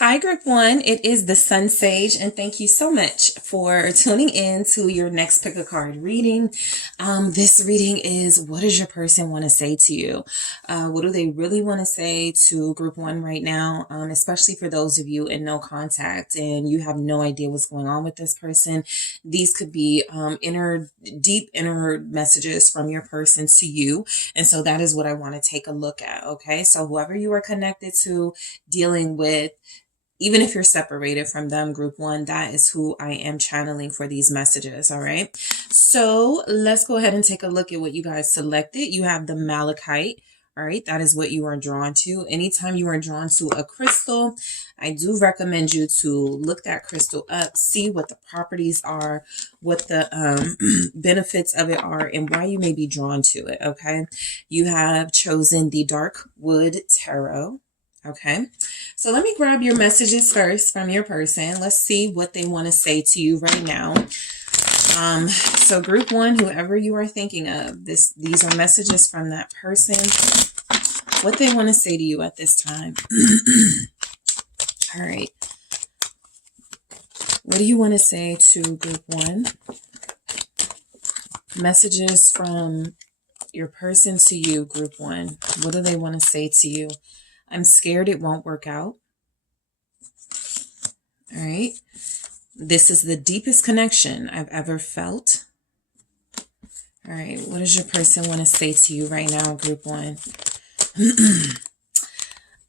Hi, Group One. It is the SunSage, and thank you so much for tuning in to your next pick a card reading. This reading is, what does your person want to say to you? What do they really want to say to Group One right now? Especially for those of you in no contact and you have no idea what's going on with this person. These could be deep inner messages from your person to you, and so that is what I want to take a look at. Okay, so whoever you are connected to, dealing with, even if you're separated from them, Group One, that is who I am channeling for these messages. All right. So let's go ahead and take a look at what you guys selected. You have the Malachite. All right. That is what you are drawn to. Anytime you are drawn to a crystal, I do recommend you to look that crystal up, see what the properties are, what the benefits of it are, and why you may be drawn to it. Okay. You have chosen the Dark Wood Tarot. Okay, so let me grab your messages first from your person. Let's see what they want to say to you right now. So Group One, whoever you are thinking of, these are messages from that person. What they want to say to you at this time. All right. What do you want to say to Group One? Messages from your person to you, Group One. What do they want to say to you? I'm scared it won't work out. All right. This is the deepest connection I've ever felt. All right. What does your person want to say to you right now, Group One?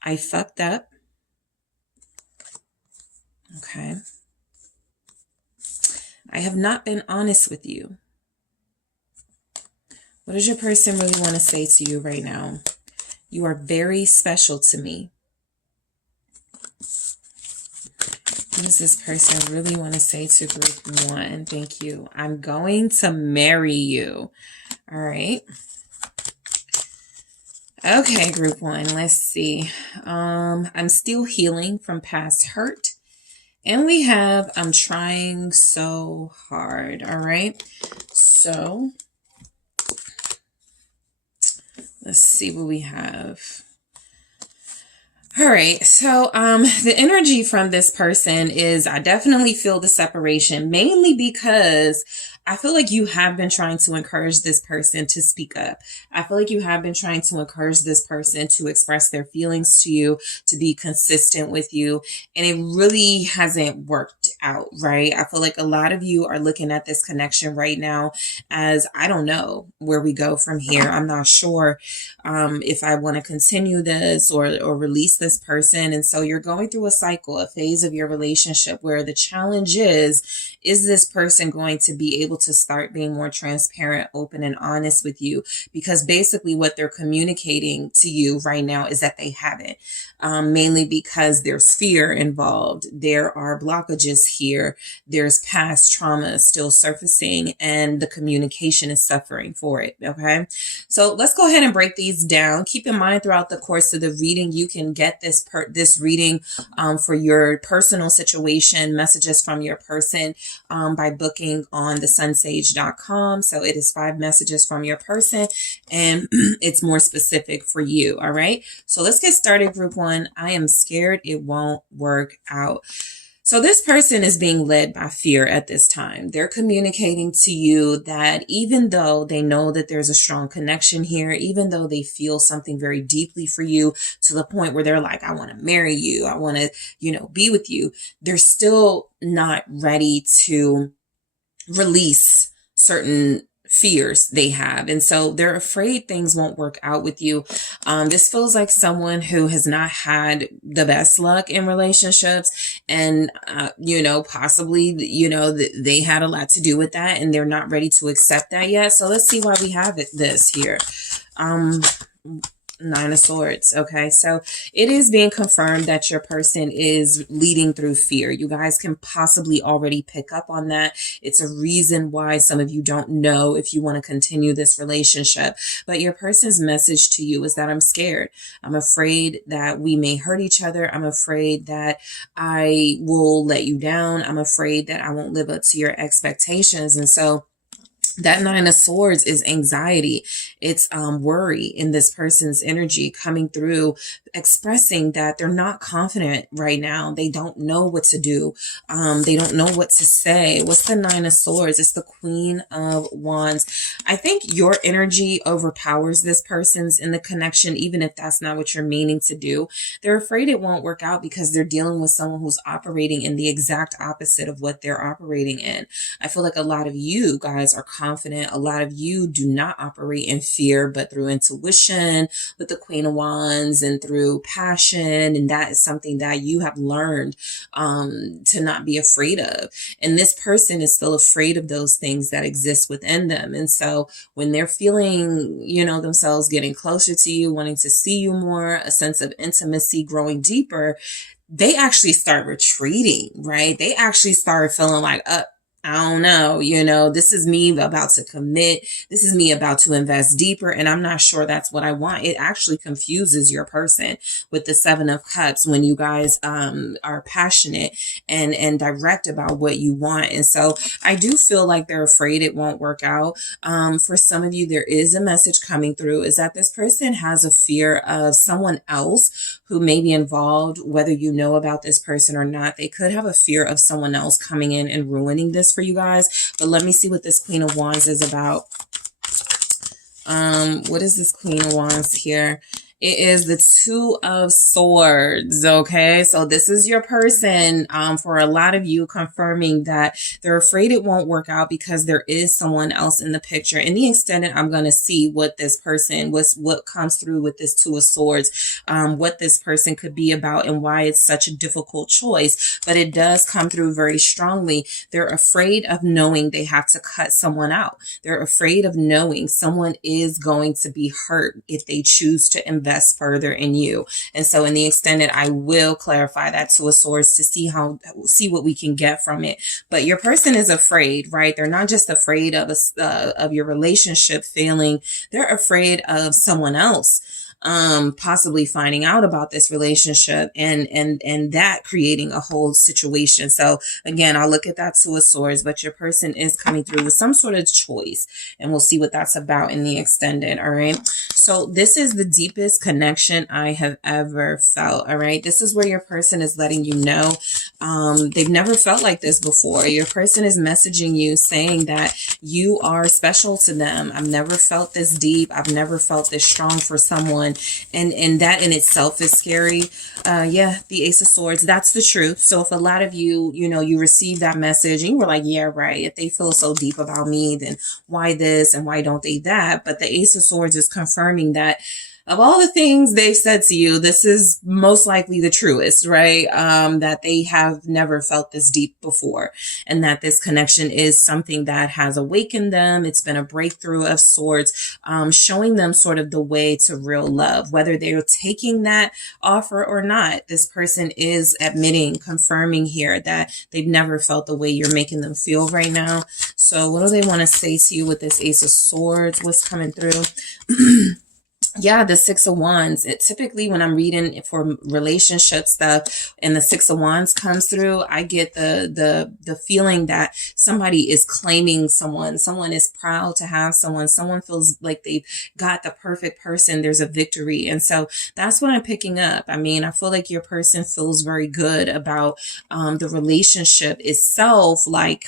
I fucked up. Okay. I have not been honest with you. What does your person really want to say to you right now? You are very special to me. What does this person really want to say to Group One? Thank you. I'm going to marry you. All right. Okay, Group One. Let's see. I'm still healing from past hurt. And we have, I'm trying so hard. All right. So let's see what we have. All right. So the energy from this person is, I definitely feel the separation, mainly because I feel like you have been trying to encourage this person to speak up. I feel like you have been trying to encourage this person to express their feelings to you, to be consistent with you. And it really hasn't worked out, right? I feel like a lot of you are looking at this connection right now as, I don't know where we go from here. I'm not sure if I want to continue this or release this person. And so you're going through a cycle, a phase of your relationship where the challenge is this person going to be able to start being more transparent, open, and honest with you? Because basically what they're communicating to you right now is that they haven't, mainly because there's fear involved. There are blockages here. There's past trauma still surfacing and the communication is suffering for it. Okay. So let's go ahead and break these down. Keep in mind throughout the course of the reading, you can get this reading for your personal situation, messages from your person, by booking on TheSunSage.com. So it is 5 messages from your person and it's more specific for you. All right. So let's get started, Group One. I am scared it won't work out. So this person is being led by fear at this time. They're communicating to you that even though they know that there's a strong connection here, even though they feel something very deeply for you to the point where they're like, I want to marry you, I want to, be with you, they're still not ready to release certain fears they have. And so they're afraid things won't work out with you. This feels like someone who has not had the best luck in relationships and, possibly, they had a lot to do with that and they're not ready to accept that yet. So let's see why we have this here. 9 of Swords. Okay. So it is being confirmed that your person is leading through fear. You guys can possibly already pick up on that. It's a reason why some of you don't know if you want to continue this relationship, but your person's message to you is that I'm scared. I'm afraid that we may hurt each other. I'm afraid that I will let you down. I'm afraid that I won't live up to your expectations. And so That Nine of Swords is anxiety. It's worry in this person's energy coming through, expressing that they're not confident right now. They don't know what to do. They don't know what to say. What's the Nine of Swords? It's the Queen of Wands. I think your energy overpowers this person's in the connection, even if that's not what you're meaning to do. They're afraid it won't work out because they're dealing with someone who's operating in the exact opposite of what they're operating in. I feel like a lot of you guys are confident. A lot of you do not operate in fear, but through intuition with the Queen of Wands and through passion. And that is something that you have learned to not be afraid of. And this person is still afraid of those things that exist within them. And so when they're feeling, you know, themselves getting closer to you, wanting to see you more, a sense of intimacy growing deeper, they actually start retreating, right? They actually start feeling like, I don't know, you know, this is me about to commit. This is me about to invest deeper. And I'm not sure that's what I want. It actually confuses your person with the Seven of Cups when you guys are passionate and direct about what you want. And so I do feel like they're afraid it won't work out. For some of you, there is a message coming through is that this person has a fear of someone else who may be involved, whether you know about this person or not. They could have a fear of someone else coming in and ruining this for you guys. But let me see what this Queen of Wands is about. What is this Queen of Wands here? It is the Two of Swords, okay? So this is your person, for a lot of you, confirming that they're afraid it won't work out because there is someone else in the picture. In the extended, I'm going to see what this person, what comes through with this Two of Swords, what this person could be about and why it's such a difficult choice. But it does come through very strongly. They're afraid of knowing they have to cut someone out. They're afraid of knowing someone is going to be hurt if they choose to invest further in you. And so in the extended, I will clarify that Two of Swords to see what we can get from it. But your person is afraid, right? They're not just afraid of your relationship failing. They're afraid of someone else possibly finding out about this relationship and that creating a whole situation. So again, I'll look at that Two of Swords, but your person is coming through with some sort of choice, and we'll see what that's about in the extended. All right. So this is the deepest connection I have ever felt. All right. This is where your person is letting you know, they've never felt like this before. Your person is messaging you saying that you are special to them. I've never felt this deep. I've never felt this strong for someone. And that in itself is scary. Yeah, the Ace of Swords, that's the truth. So if a lot of you, you know, you received that message and you were like, yeah, right. If they feel so deep about me, then why this and why don't they that? But the Ace of Swords is confirming that of all the things they've said to you, this is most likely the truest, right? That they have never felt this deep before, and that this connection is something that has awakened them. It's been a breakthrough of sorts, showing them sort of the way to real love, whether they're taking that offer or not. This person is admitting, confirming here that they've never felt the way you're making them feel right now. So what do they want to say to you with this Ace of Swords? What's coming through? Yeah, the Six of Wands. It typically, when I'm reading for relationship stuff and the Six of Wands comes through, I get the feeling that somebody is claiming someone. Someone is proud to have someone. Someone feels like they've got the perfect person. There's a victory. And so that's what I'm picking up. I mean, I feel like your person feels very good about the relationship itself, like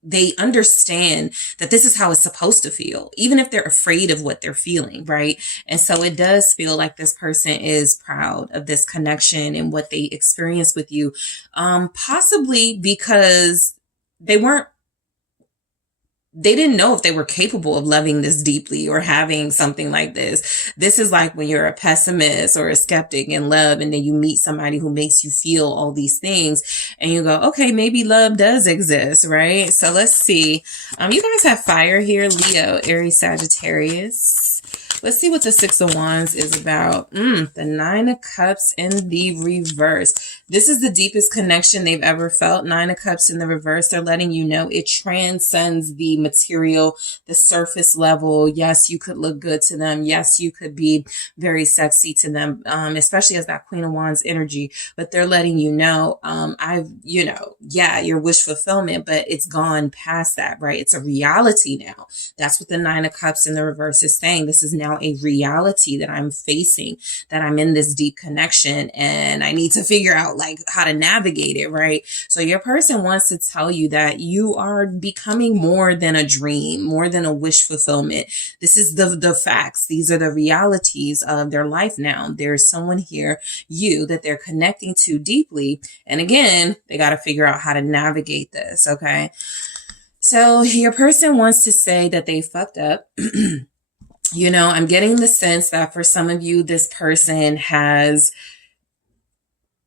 they understand that this is how it's supposed to feel, even if they're afraid of what they're feeling, right? And so it does feel like this person is proud of this connection and what they experienced with you, possibly because they didn't know if they were capable of loving this deeply or having something like this. This is like when you're a pessimist or a skeptic in love, and then you meet somebody who makes you feel all these things and you go, okay, maybe love does exist, right? So let's see. You guys have fire here, Leo, Aries, Sagittarius. Let's see what the Six of Wands is about. The Nine of Cups in the reverse. This is the deepest connection they've ever felt. Nine of Cups in the reverse. They're letting you know it transcends the material, the surface level. Yes, you could look good to them. Yes, you could be very sexy to them, especially as that Queen of Wands energy. But they're letting you know, yeah, your wish fulfillment, but it's gone past that, right? It's a reality now. That's what the Nine of Cups in the reverse is saying. This is now a reality that I'm facing, that I'm in this deep connection, and I need to figure out like how to navigate it, right? So your person wants to tell you that you are becoming more than a dream, more than a wish fulfillment. This is the facts. These are the realities of their life now. There's someone here, you, that they're connecting to deeply. And again, they got to figure out how to navigate this, okay? So your person wants to say that they fucked up. I'm getting the sense that for some of you, this person has,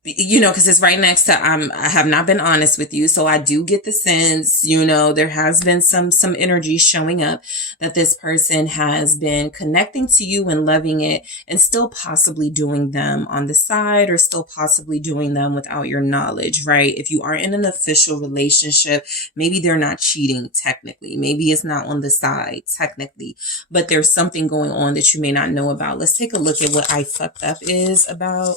because it's right next to, I have not been honest with you. So I do get the sense, there has been some energy showing up that this person has been connecting to you and loving it, and still possibly doing them on the side, or still possibly doing them without your knowledge, right? If you aren't in an official relationship, maybe they're not cheating technically. Maybe it's not on the side technically, but there's something going on that you may not know about. Let's take a look at what I fucked up is about.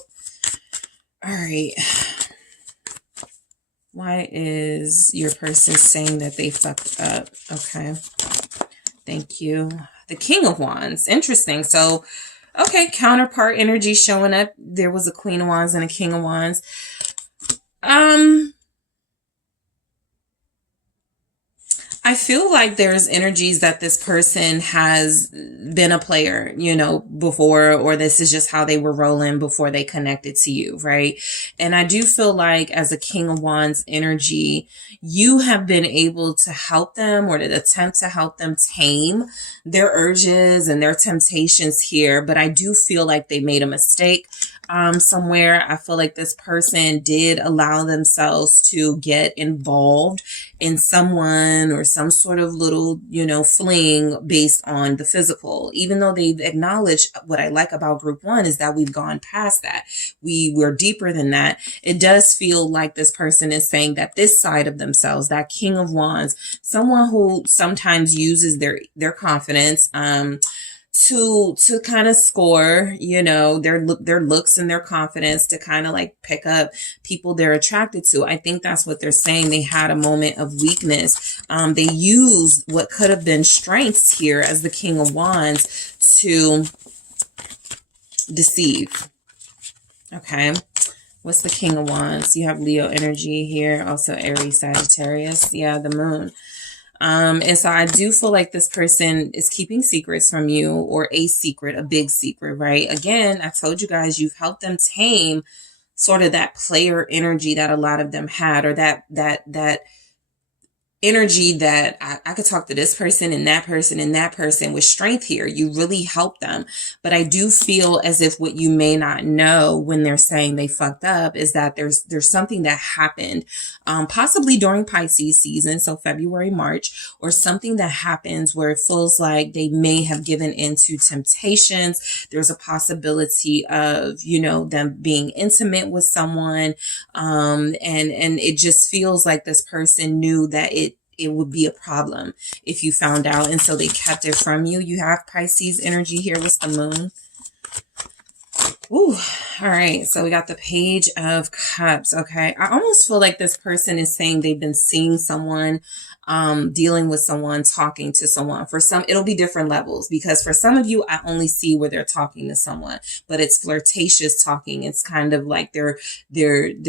All right. Why is your person saying that they fucked up? Okay. Thank you. The King of Wands. Interesting. So, okay, counterpart energy showing up. There was a Queen of Wands and a King of Wands. I feel like there's energies that this person has been a player, before, or this is just how they were rolling before they connected to you, right? And I do feel like as a King of Wands energy, you have been able to help them, or to attempt to help them tame their urges and their temptations here. But I do feel like they made a mistake somewhere. I feel like this person did allow themselves to get involved in someone or some sort of little, fling based on the physical, even though they've acknowledged. What I like about group one is that we've gone past that. We're deeper than that. It does feel like this person is saying that this side of themselves, that King of Wands, someone who sometimes uses their confidence, to kind of score, their looks and their confidence to kind of like pick up people they're attracted to. I think that's what they're saying. They had a moment of weakness. They used what could have been strengths here as the King of Wands to deceive. Okay. What's the King of Wands? You have Leo energy here. Also Aries, Sagittarius. Yeah, the moon. And so I do feel like this person is keeping secrets from you, or a secret, a big secret, right? Again, I told you guys, you've helped them tame sort of that player energy that a lot of them had, or that energy that I could talk to this person and that person and that person with strength here. You really help them. But I do feel as if what you may not know when they're saying they fucked up is that there's something that happened, possibly during Pisces season, so February, March, or something that happens where it feels like they may have given into temptations. There's a possibility of, them being intimate with someone. And it just feels like this person knew that it would be a problem if you found out. And so they kept it from you. You have Pisces energy here. What's the moon? Ooh, all right. So we got the Page of Cups. Okay. I almost feel like this person is saying they've been seeing someone, dealing with someone, talking to someone. For some, it'll be different levels, because for some of you, I only see where they're talking to someone, but it's flirtatious talking. It's kind of like they're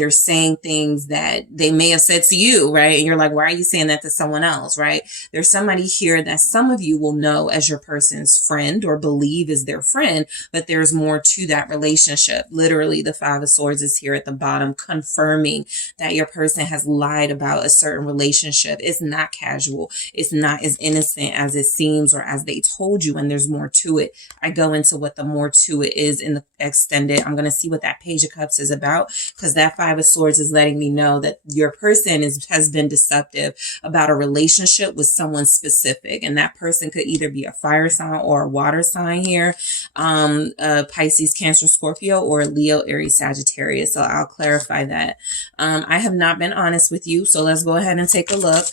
saying things that they may have said to you, right? And you're like, why are you saying that to someone else, right? There's somebody here that some of you will know as your person's friend, or believe is their friend, but there's more to that relationship. Literally, the Five of Swords is here at the bottom, confirming that your person has lied about a certain relationship. It's not casual. It's not as innocent as it seems, or as they told you, and there's more to it. I go into what the more to it is in the extended. I'm going to see what that Page of Cups is about, because that Five of Swords is letting me know that your person has been deceptive about a relationship with someone specific, and that person could either be a fire sign or a water sign here. Pisces, Cancer, Scorpio, or Leo, Aries, Sagittarius. So I'll clarify that. I have not been honest with you. So let's go ahead and take a look.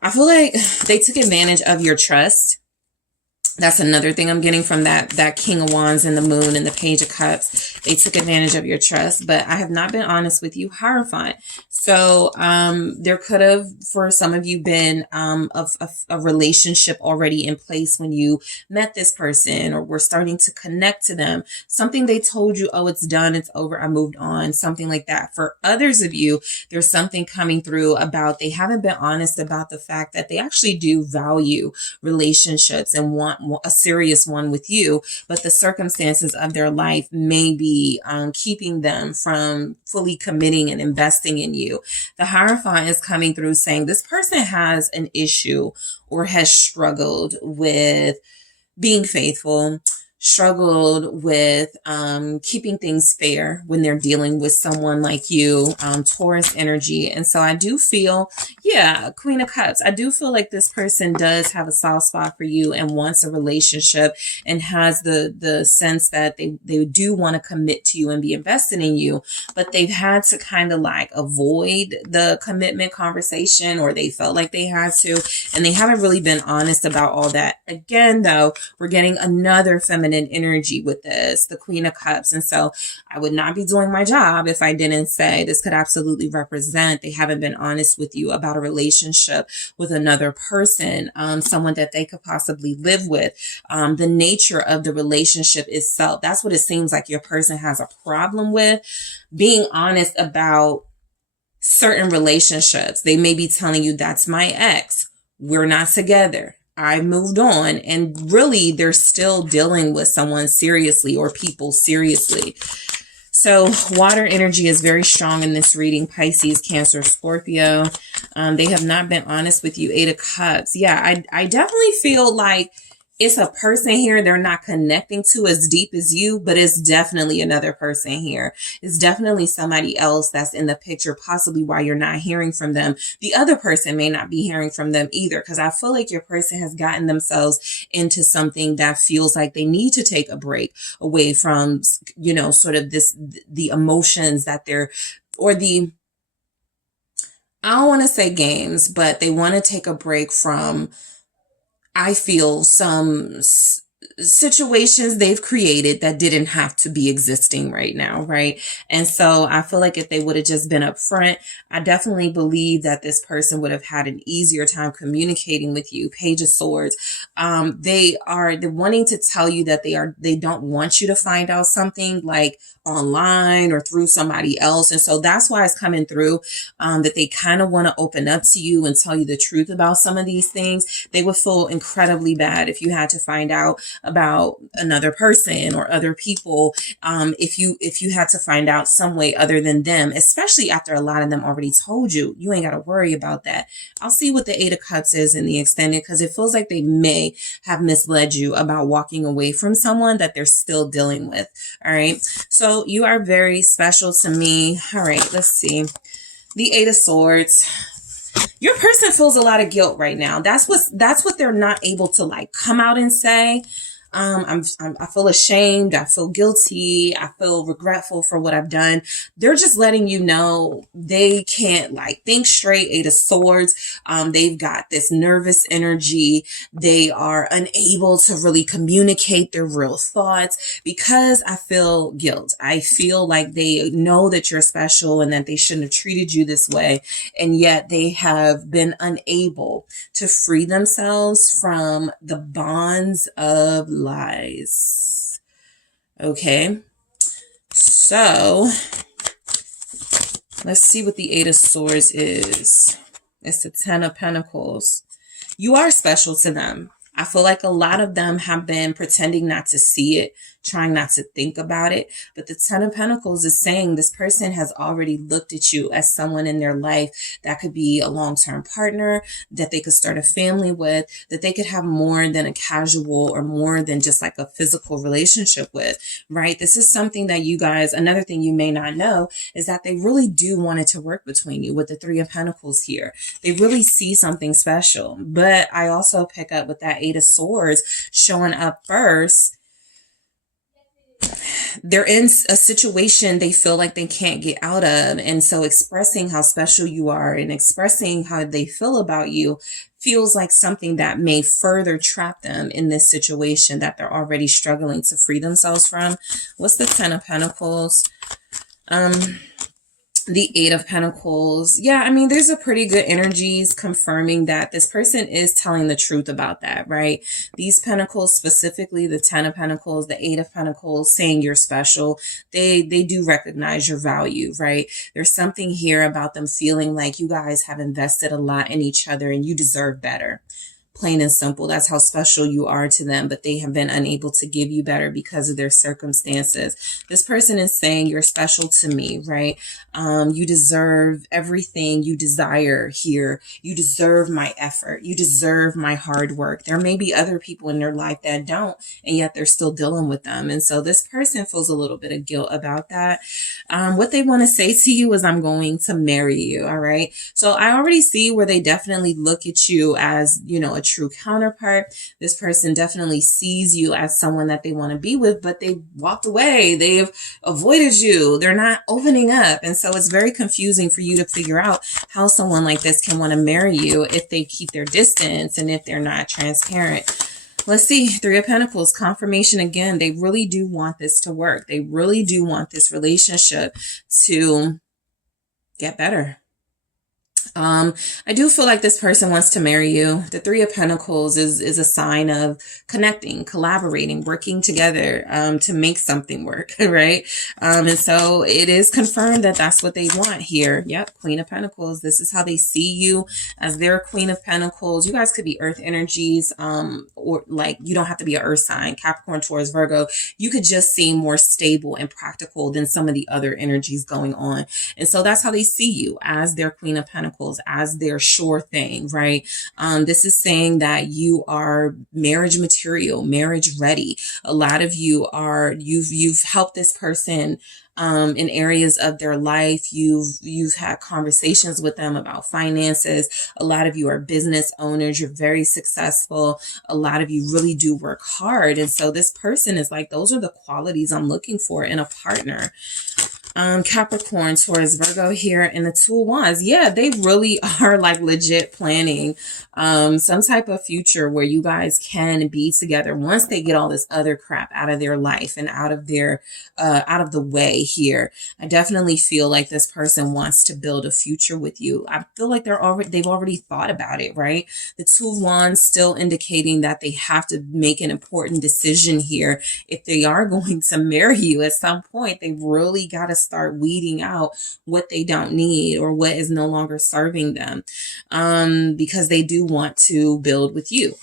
I feel like they took advantage of your trust. That's another thing I'm getting from that King of Wands and the Moon and the Page of Cups. They took advantage of your trust, but I have not been honest with you. Hierophant. So there could have, for some of you, been a relationship already in place when you met this person, or were starting to connect to them. Something they told you, oh, it's done, it's over, I moved on, something like that. For others of you, there's something coming through about they haven't been honest about the fact that they actually do value relationships and want a serious one with you, but the circumstances of their life may be keeping them from fully committing and investing in you. The Hierophant is coming through saying this person has an issue or has struggled with being faithful, struggled with keeping things fair when they're dealing with someone like you, Taurus energy. And so I do feel, yeah, Queen of Cups, I do feel like this person does have a soft spot for you and wants a relationship and has the sense that they do want to commit to you and be invested in you, but they've had to kind of like avoid the commitment conversation, or they felt like they had to, and they haven't really been honest about all that. Again, though, we're getting another feminine energy with this, the Queen of Cups. And so I would not be doing my job if I didn't say this could absolutely represent they haven't been honest with you about a relationship with another person, someone that they could possibly live with. The nature of the relationship itself, that's what it seems like your person has a problem with, being honest about certain relationships. They may be telling you, that's my ex, we're not together, I moved on, and really they're still dealing with someone seriously, or people seriously. So water energy is very strong in this reading. Pisces, Cancer, Scorpio. They have not been honest with you. Eight of Cups. Yeah, I definitely feel like it's a person here they're not connecting to as deep as you, but it's definitely another person here. It's definitely somebody else that's in the picture, possibly why you're not hearing from them. The other person may not be hearing from them either, because I feel like your person has gotten themselves into something that feels like they need to take a break away from, you know, sort of the emotions that they're, or the, I don't want to say games, but they want to take a break from, I feel, some situations they've created that didn't have to be existing right now, right? And so I feel like if they would have just been upfront, I definitely believe that this person would have had an easier time communicating with you. Page of Swords. They're wanting to tell you that they don't want you to find out something like online or through somebody else. And so that's why it's coming through, that they kind of want to open up to you and tell you the truth about some of these things. They would feel incredibly bad if you had to find out about another person or other people, if you had to find out some way other than them, especially after a lot of them already told you. You ain't got to worry about that. I'll see what the Eight of Cups is in the extended, because it feels like they may have misled you about walking away from someone that they're still dealing with. All right. So you are very special to me. All right. Let's see. The Eight of Swords. Your person feels a lot of guilt right now. That's what they're not able to like come out and say. I feel ashamed. I feel guilty. I feel regretful for what I've done. They're just letting you know they can't like think straight. Eight of Swords. They've got this nervous energy. They are unable to really communicate their real thoughts because I feel guilt. I feel like they know that you're special and that they shouldn't have treated you this way. And yet they have been unable to free themselves from the bonds of lies. Okay, so let's see what the Eight of Swords is. It's the Ten of Pentacles. You are special to them. I feel like a lot of them have been pretending not to see it, trying not to think about it. But the Ten of Pentacles is saying this person has already looked at you as someone in their life that could be a long-term partner, that they could start a family with, that they could have more than a casual or more than just like a physical relationship with, right? This is something that you guys, another thing you may not know is that they really do want it to work between you with the Three of Pentacles here. They really see something special. But I also pick up with that Eight of Swords showing up first. they're in a situation they feel like they can't get out of. And so expressing how special you are and expressing how they feel about you feels like something that may further trap them in this situation that they're already struggling to free themselves from. What's the Ten of Pentacles? The Eight of Pentacles. Yeah, I mean, there's a pretty good energies confirming that this person is telling the truth about that, right? These Pentacles, specifically the Ten of Pentacles, the Eight of Pentacles, saying you're special. They do recognize your value, right? There's something here about them feeling like you guys have invested a lot in each other and you deserve better. Plain and simple. That's how special you are to them, but they have been unable to give you better because of their circumstances. This person is saying you're special to me, right? You deserve everything you desire here. You deserve my effort. You deserve my hard work. There may be other people in their life that don't, and yet they're still dealing with them. And so this person feels a little bit of guilt about that. What they want to say to you is, I'm going to marry you. All right. So I already see where they definitely look at you as, you know, a true counterpart. This person definitely sees you as someone that they want to be with, but they walked away. They've avoided you. They're not opening up. And so it's very confusing for you to figure out how someone like this can want to marry you if they keep their distance and if they're not transparent. Let's see. Three of Pentacles, confirmation again. They really do want this to work. They really do want this relationship to get better. I do feel like this person wants to marry you. The Three of Pentacles is a sign of connecting, collaborating, working together, to make something work, right? And so it is confirmed that that's what they want here. Yep. Queen of Pentacles. This is how they see you, as their Queen of Pentacles. You guys could be earth energies, or like, you don't have to be an earth sign, Capricorn, Taurus, Virgo. You could just seem more stable and practical than some of the other energies going on. And so that's how they see you, as their Queen of Pentacles, as their sure thing, right? This is saying that you are marriage material, marriage ready. A lot of you are, you've helped this person in areas of their life. You've had conversations with them about finances. A lot of you are business owners. You're very successful. A lot of you really do work hard. And so this person is like, those are the qualities I'm looking for in a partner. Capricorn, Taurus, Virgo here, and the Two of Wands. Yeah, they really are like legit planning some type of future where you guys can be together once they get all this other crap out of their life and out of their out of the way here. I definitely feel like this person wants to build a future with you. I feel like they've already thought about it, right? The Two of Wands still indicating that they have to make an important decision here. If they are going to marry you at some point, they really got to start weeding out what they don't need or what is no longer serving them, because they do want to build with you.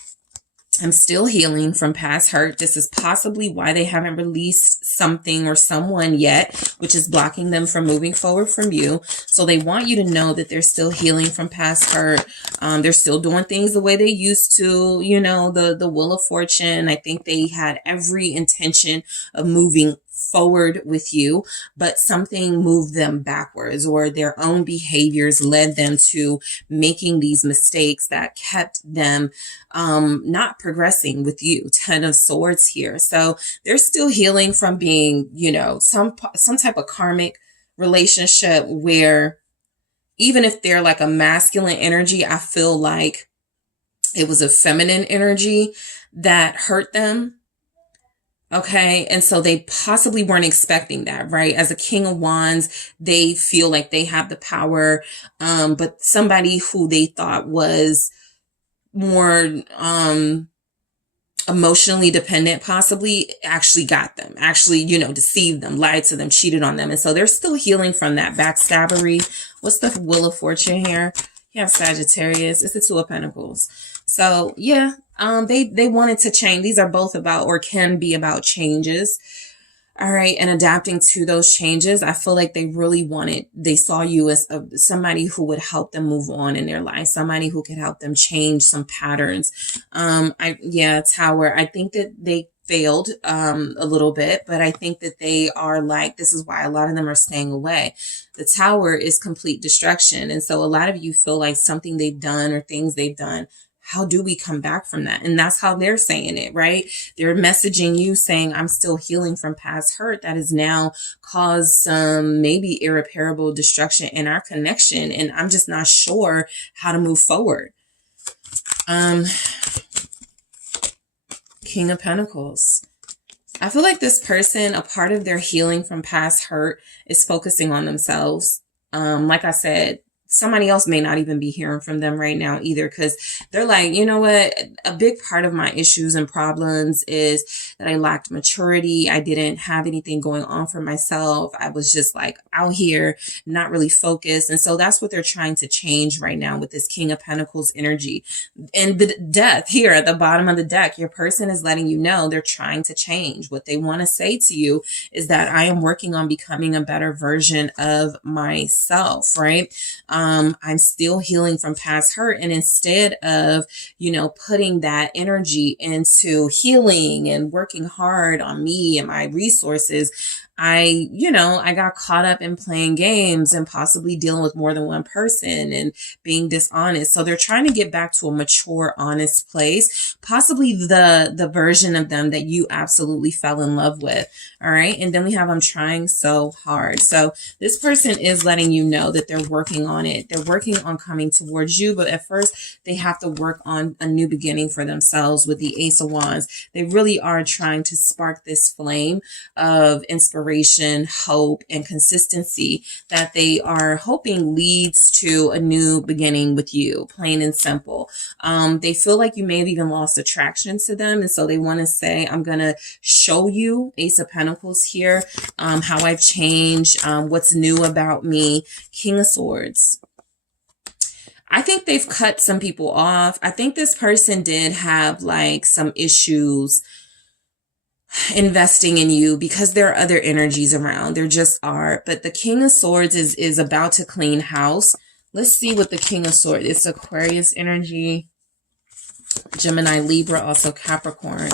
I'm still healing from past hurt. This is possibly why they haven't released something or someone yet, which is blocking them from moving forward from you. So they want you to know that they're still healing from past hurt. They're still doing things the way they used to, you know, the Wheel of Fortune. I think they had every intention of moving forward with you, but something moved them backwards, or their own behaviors led them to making these mistakes that kept them not progressing with you. Ten of Swords here. So they're still healing from being, you know, some type of karmic relationship where even if they're like a masculine energy, I feel like it was a feminine energy that hurt them. Okay. And so they possibly weren't expecting that, right? As a King of Wands, they feel like they have the power. But somebody who they thought was more, emotionally dependent possibly actually got them, actually, you know, deceived them, lied to them, cheated on them. And so they're still healing from that backstabbery. What's the Wheel of Fortune here? You have Sagittarius. It's the Two of Pentacles. So yeah, they wanted to change. These are both about, or can be about, changes. All right. And adapting to those changes. I feel like they saw you as somebody who would help them move on in their life, somebody who could help them change some patterns. Tower. I think that they failed a little bit, but I think that they are like, this is why a lot of them are staying away. The Tower is complete destruction. And so a lot of you feel like something they've done or things they've done how do we come back from that? And that's how they're saying it, right? They're messaging you saying, I'm still healing from past hurt that has now caused some maybe irreparable destruction in our connection. And I'm just not sure how to move forward. King of Pentacles. I feel like this person, a part of their healing from past hurt is focusing on themselves. Like I said, somebody else may not even be hearing from them right now either, because they're like, you know what? A big part of my issues and problems is that I lacked maturity. I didn't have anything going on for myself. I was just like out here, not really focused. And so that's what they're trying to change right now with this King of Pentacles energy. And the Death here at the bottom of the deck, your person is letting you know they're trying to change. What they want to say to you is that I am working on becoming a better version of myself, right? I'm still healing from past hurt. And instead of, putting that energy into healing and working hard on me and my resources, I got caught up in playing games and possibly dealing with more than one person and being dishonest. So they're trying to get back to a mature, honest place, possibly the version of them that you absolutely fell in love with. All right. And then we have, I'm trying so hard. So this person is letting you know that they're working on it. They're working on coming towards you. But at first they have to work on a new beginning for themselves with the Ace of Wands. They really are trying to spark this flame of inspiration, hope, and consistency that they are hoping leads to a new beginning with you, plain and simple. They feel like you may have even lost attraction to them. And so they want to say, I'm going to show you, Ace of Pentacles here, how I've changed, what's new about me. King of Swords. I think they've cut some people off. I think this person did have like some issues investing in you because there are other energies around. There just are. But the King of Swords is about to clean house. Let's see what the King of Swords is. Aquarius energy, Gemini, Libra, also Capricorn.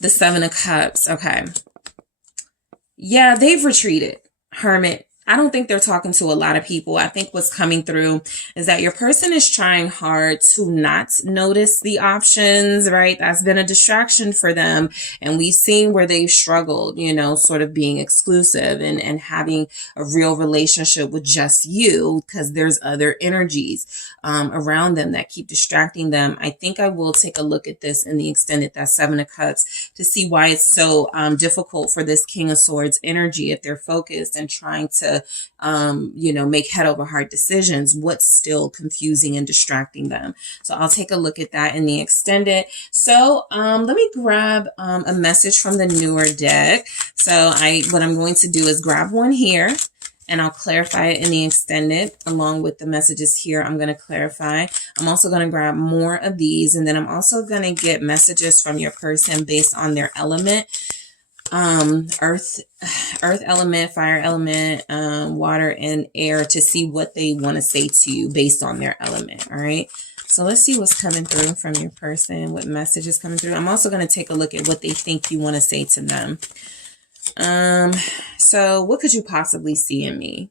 The Seven of Cups. Okay. Yeah, they've retreated. Hermit. I don't think they're talking to a lot of people. I think what's coming through is that your person is trying hard to not notice the options, right? That's been a distraction for them. And we've seen where they've struggled, sort of being exclusive and having a real relationship with just you because there's other energies around them that keep distracting them. I think I will take a look at this in the extended, that Seven of Cups, to see why it's so difficult for this King of Swords energy if they're focused and trying to make head over heart decisions. What's still confusing and distracting them? So I'll take a look at that in the extended. So let me grab a message from the newer deck. So what I'm going to do is grab one here and I'll clarify it in the extended along with the messages here. I'm going to clarify. I'm also going to grab more of these, and then I'm also going to get messages from your person based on their element. Earth element, fire element, water and air, to see what they want to say to you based on their element. All right. So let's see what's coming through from your person, what message is coming through. I'm also going to take a look at what they think you want to say to them. So what could you possibly see in me?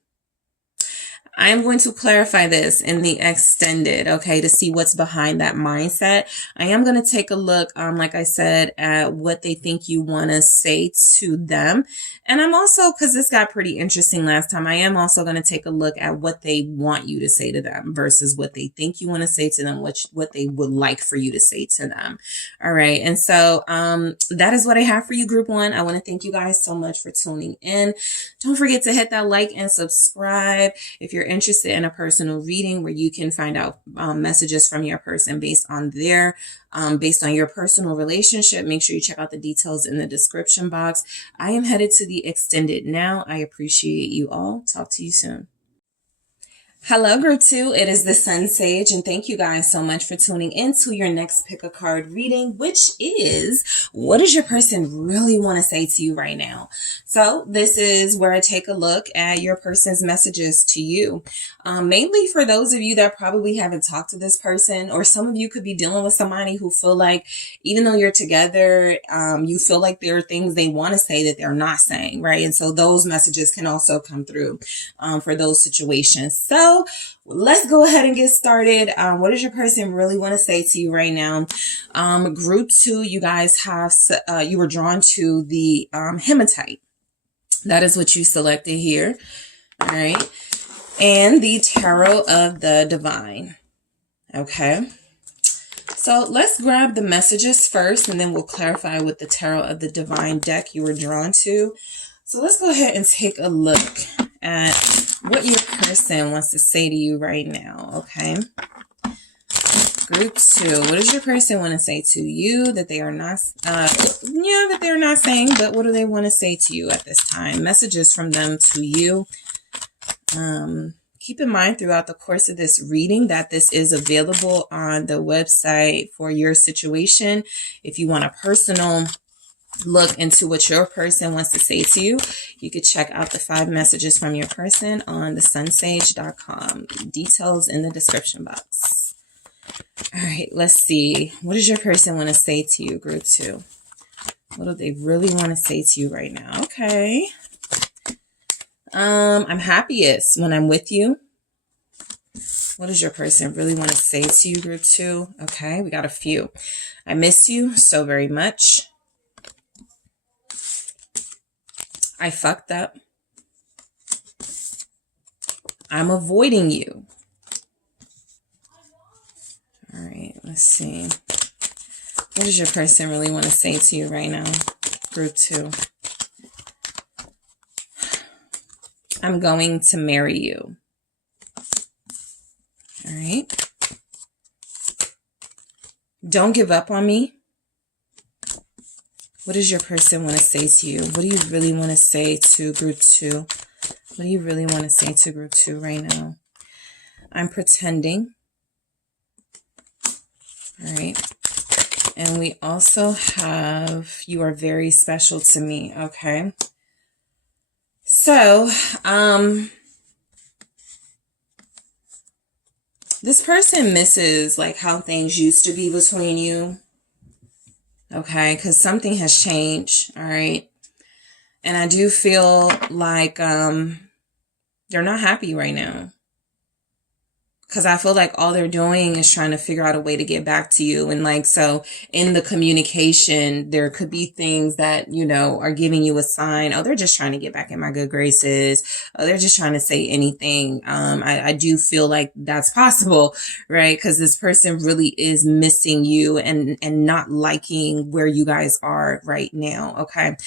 I am going to clarify this in the extended, okay, to see what's behind that mindset. I am going to take a look, like I said, at what they think you want to say to them. And I'm also, because this got pretty interesting last time, I am also going to take a look at what they want you to say to them versus what they think you want to say to them, what they would like for you to say to them. All right. And so that is what I have for you, Group 1. I want to thank you guys so much for tuning in. Don't forget to hit that like and subscribe if you're interested in a personal reading where you can find out messages from your person based on your personal relationship. Make sure you check out the details in the description box. I am headed to the extended now. I appreciate you all. Talk to you soon. Hello, Group 2. It is the SunSage, and thank you guys so much for tuning in to your next pick a card reading, which is, what does your person really want to say to you right now? So this is where I take a look at your person's messages to you. Mainly for those of you that probably haven't talked to this person, or some of you could be dealing with somebody who feel like, even though you're together, you feel like there are things they want to say that they're not saying, right? And so those messages can also come through for those situations. So So let's go ahead and get started. What does your person really want to say to you right now? Group 2, you guys have, you were drawn to the hematite. That is what you selected here. All right. And the tarot of the divine. Okay. So let's grab the messages first, and then we'll clarify with the tarot of the divine deck you were drawn to. So let's go ahead and take a look at what your person wants to say to you right now. Okay. Group 2, what does your person want to say to you that they are not, that they're not saying, but what do they want to say to you at this time? Messages from them to you. Keep in mind throughout the course of this reading that this is available on the website for your situation. If you want a personal look into what your person wants to say to you, you could check out the 5 messages from your person on TheSunSage.com. Details in the description box. All right, let's see. What does your person want to say to you, group 2? What do they really want to say to you right now? Okay. I'm happiest when I'm with you. What does your person really want to say to you, group 2? Okay, we got a few. I miss you so very much. I fucked up. I'm avoiding you. All right, let's see. What does your person really want to say to you right now, group 2? I'm going to marry you. All right. Don't give up on me. What does your person want to say to you? What do you really want to say to group 2? What do you really want to say to group 2 right now? I'm pretending. All right. And we also have, you are very special to me. Okay. So, this person misses like how things used to be between you. Okay. Because something has changed. All right. And I do feel like, they're not happy right now. Because I feel like all they're doing is trying to figure out a way to get back to you. And like, so in the communication, there could be things that, you know, are giving you a sign. Oh, they're just trying to get back in my good graces. Oh, they're just trying to say anything. I do feel like that's possible, right? Because this person really is missing you and not liking where you guys are right now. Okay.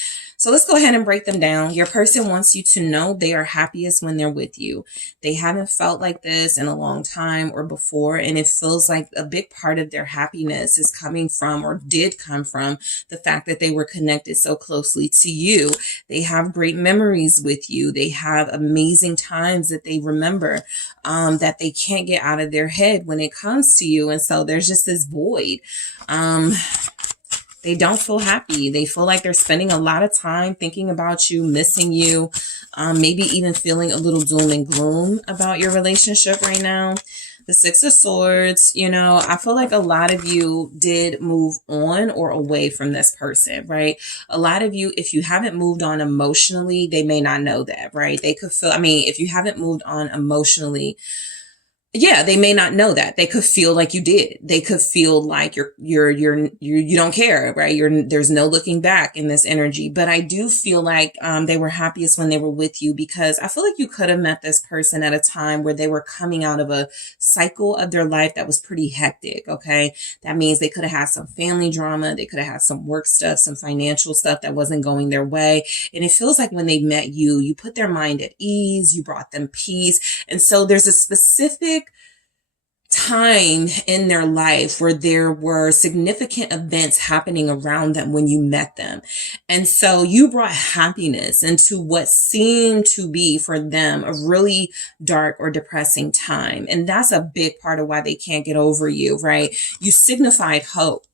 So let's go ahead and break them down. Your person wants you to know they are happiest when they're with you. They haven't felt like this in a long time or before, and it feels like a big part of their happiness is coming from, or did come from, the fact that they were connected so closely to you. They have great memories with you. They have amazing times that they remember, that they can't get out of their head when it comes to you. And so there's just this void. They don't feel happy. They feel like they're spending a lot of time thinking about you, missing you, maybe even feeling a little doom and gloom about your relationship right now. The 6 of Swords, you know, I feel like a lot of you did move on or away from this person, right? A lot of you, if you haven't moved on emotionally, they may not know that, right? They could feel, I mean, if you haven't moved on emotionally, yeah, they may not know that. They could feel like you did. They could feel like you don't care, right? There's no looking back in this energy. But I do feel like they were happiest when they were with you, because I feel like you could have met this person at a time where they were coming out of a cycle of their life that was pretty hectic. Okay, that means they could have had some family drama. They could have had some work stuff, some financial stuff that wasn't going their way. And it feels like when they met you, you put their mind at ease. You brought them peace. And so there's a specific time in their life where there were significant events happening around them when you met them. And so you brought happiness into what seemed to be for them a really dark or depressing time. And that's a big part of why they can't get over you, right? You signified hope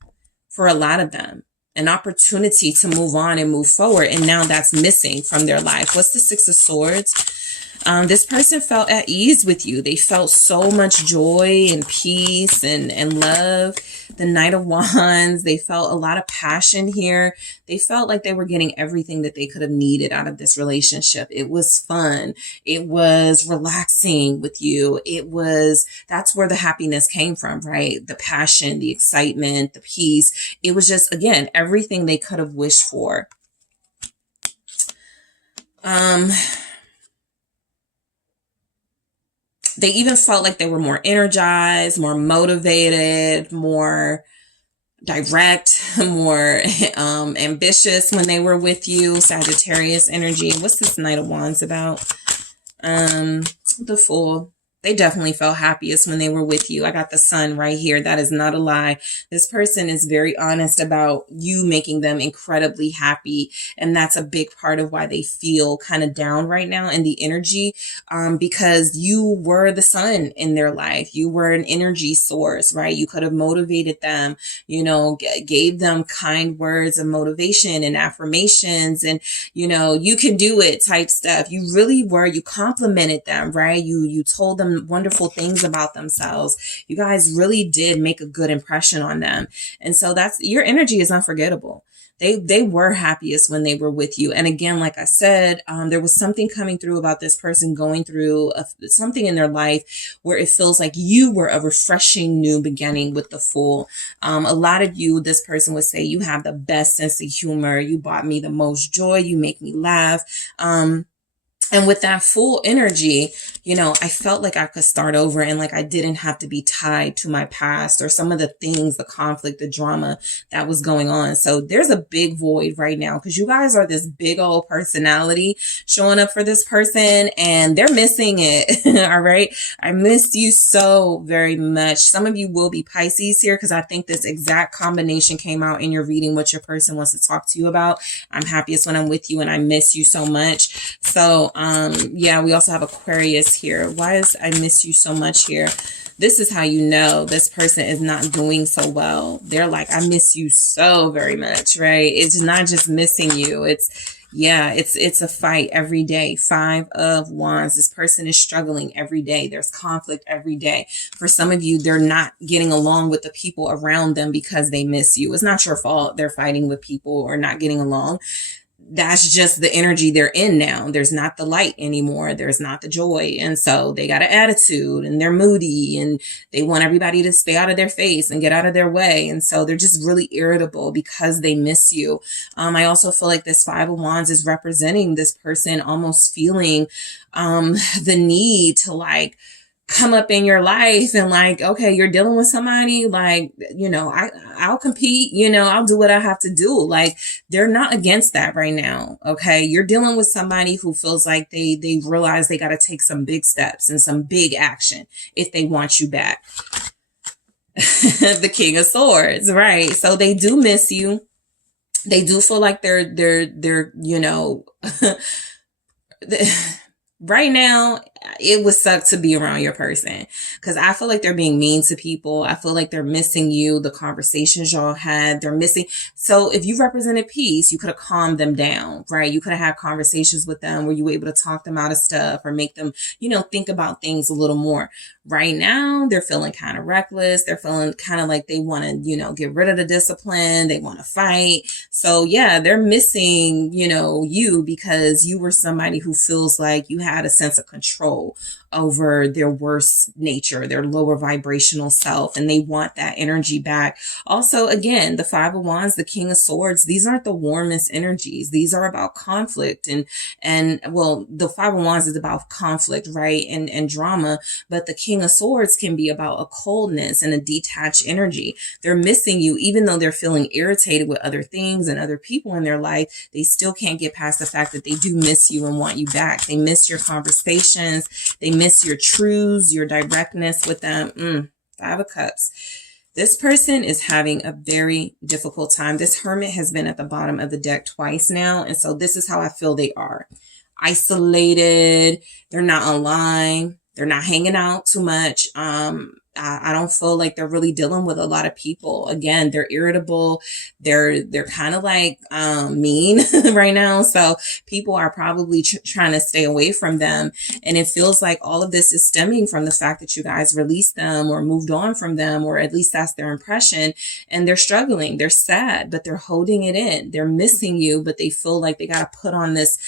for a lot of them, an opportunity to move on and move forward. And now that's missing from their life. What's the 6 of Swords? This person felt at ease with you. They felt so much joy and peace and love. The Knight of Wands, they felt a lot of passion here. They felt like they were getting everything that they could have needed out of this relationship. It was fun. It was relaxing with you. That's where the happiness came from, right? The passion, the excitement, the peace. It was just, again, everything they could have wished for. They even felt like they were more energized, more motivated, more direct, more ambitious when they were with you. Sagittarius energy. What's this Knight of Wands about? The Fool. They definitely felt happiest when they were with you. I got the Sun right here. That is not a lie. This person is very honest about you making them incredibly happy. And that's a big part of why they feel kind of down right now in the energy, because you were the sun in their life. You were an energy source, right? You could have motivated them, gave them kind words of motivation and affirmations and, you can do it type stuff. You really were. You complimented them, right? You told them wonderful things about themselves. You guys really did make a good impression on them. And so your energy is unforgettable. They were happiest when they were with you. And again, like I said, there was something coming through about this person going through something in their life where it feels like you were a refreshing new beginning with the Fool. A lot of you, this person would say, you have the best sense of humor. You brought me the most joy. You make me laugh. And with that Fool energy, I felt like I could start over and like I didn't have to be tied to my past or some of the things, the conflict, the drama that was going on. So there's a big void right now because you guys are this big old personality showing up for this person and they're missing it. All right. I miss you so very much. Some of you will be Pisces here because I think this exact combination came out in your reading, what your person wants to talk to you about. I'm happiest when I'm with you and I miss you so much. So, yeah, we also have Aquarius here. Why is I miss you so much here? This is how you know this person is not doing so well. They're like, I miss you so very much, right? It's not just missing you. It's a fight every day. 5 of Wands. This person is struggling every day. There's conflict every day. For some of you, they're not getting along with the people around them because they miss you. It's not your fault they're fighting with people or not getting along. That's just the energy they're in now. There's not the light anymore. There's not the joy. And so they got an attitude and they're moody and they want everybody to stay out of their face and get out of their way. And so they're just really irritable because they miss you. I also feel like this 5 of Wands is representing this person almost feeling the need to like come up in your life and like, okay, you're dealing with somebody like, I'll compete, I'll do what I have to do. Like they're not against that right now. Okay. You're dealing with somebody who feels like they realize they got to take some big steps and some big action if they want you back. The King of Swords, right? So they do miss you. They do feel like they're right now, it would suck to be around your person because I feel like they're being mean to people. I feel like they're missing you, the conversations y'all had, they're missing. So if you represented peace, you could have calmed them down, right? You could have had conversations with them where you were able to talk them out of stuff or make them, think about things a little more. Right now, they're feeling kind of reckless. They're feeling kind of like they want to, get rid of the discipline. They want to fight. So yeah, they're missing, you because you were somebody who feels like you had a sense of control over their worst nature, their lower vibrational self, and they want that energy back. Also, again, the 5 of Wands, the King of Swords, these aren't the warmest energies. These are about conflict and well, the 5 of Wands is about conflict, right? And drama, but the King of Swords can be about a coldness and a detached energy. They're missing you, even though they're feeling irritated with other things and other people in their life. They still can't get past the fact that they do miss you and want you back. They miss your conversations. They miss your truths, your directness with them. 5 of Cups. This person is having a very difficult time. This Hermit has been at the bottom of the deck twice now. And so this is how I feel they are. Isolated. They're not online. They're not hanging out too much. I don't feel like they're really dealing with a lot of people. Again, they're irritable. They're kind of like mean right now. So people are probably trying to stay away from them. And it feels like all of this is stemming from the fact that you guys released them or moved on from them, or at least that's their impression. And they're struggling. They're sad, but they're holding it in. They're missing you, but they feel like they got to put on this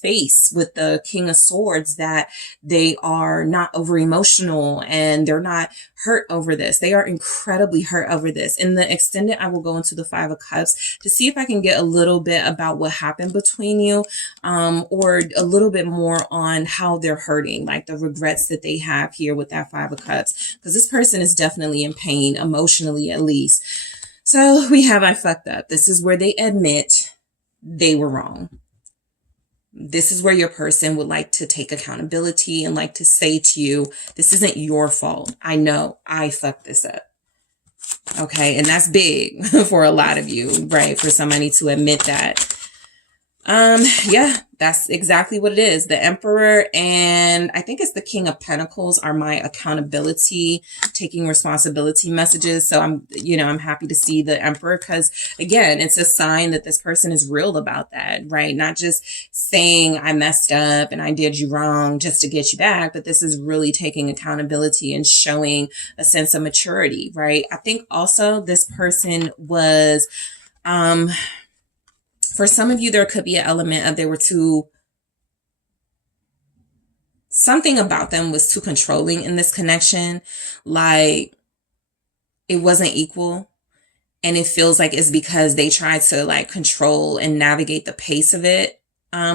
face with the King of Swords, that they are not over emotional and they're not hurt over this. They are incredibly hurt over this. In the extended, I will go into the Five of Cups to see if I can get a little bit about what happened between you, or a little bit more on how they're hurting, like the regrets that they have here with that Five of Cups, because this person is definitely in pain, emotionally at least. So we have, I fucked up. This is where they admit they were wrong. This is where your person would like to take accountability and like to say to you, this isn't your fault. I know I fucked this up. Okay. And that's big for a lot of you, right? For somebody to admit that. Yeah, that's exactly what it is. The Emperor and I think it's the King of Pentacles are my accountability, taking responsibility messages. So I'm happy to see the Emperor, because again, it's a sign that this person is real about that, right? Not just saying I messed up and I did you wrong just to get you back, but this is really taking accountability and showing a sense of maturity, right? I think also this person was, for some of you, there could be an element of they were something about them was too controlling in this connection. Like it wasn't equal. And it feels like it's because they tried to like control and navigate the pace of it.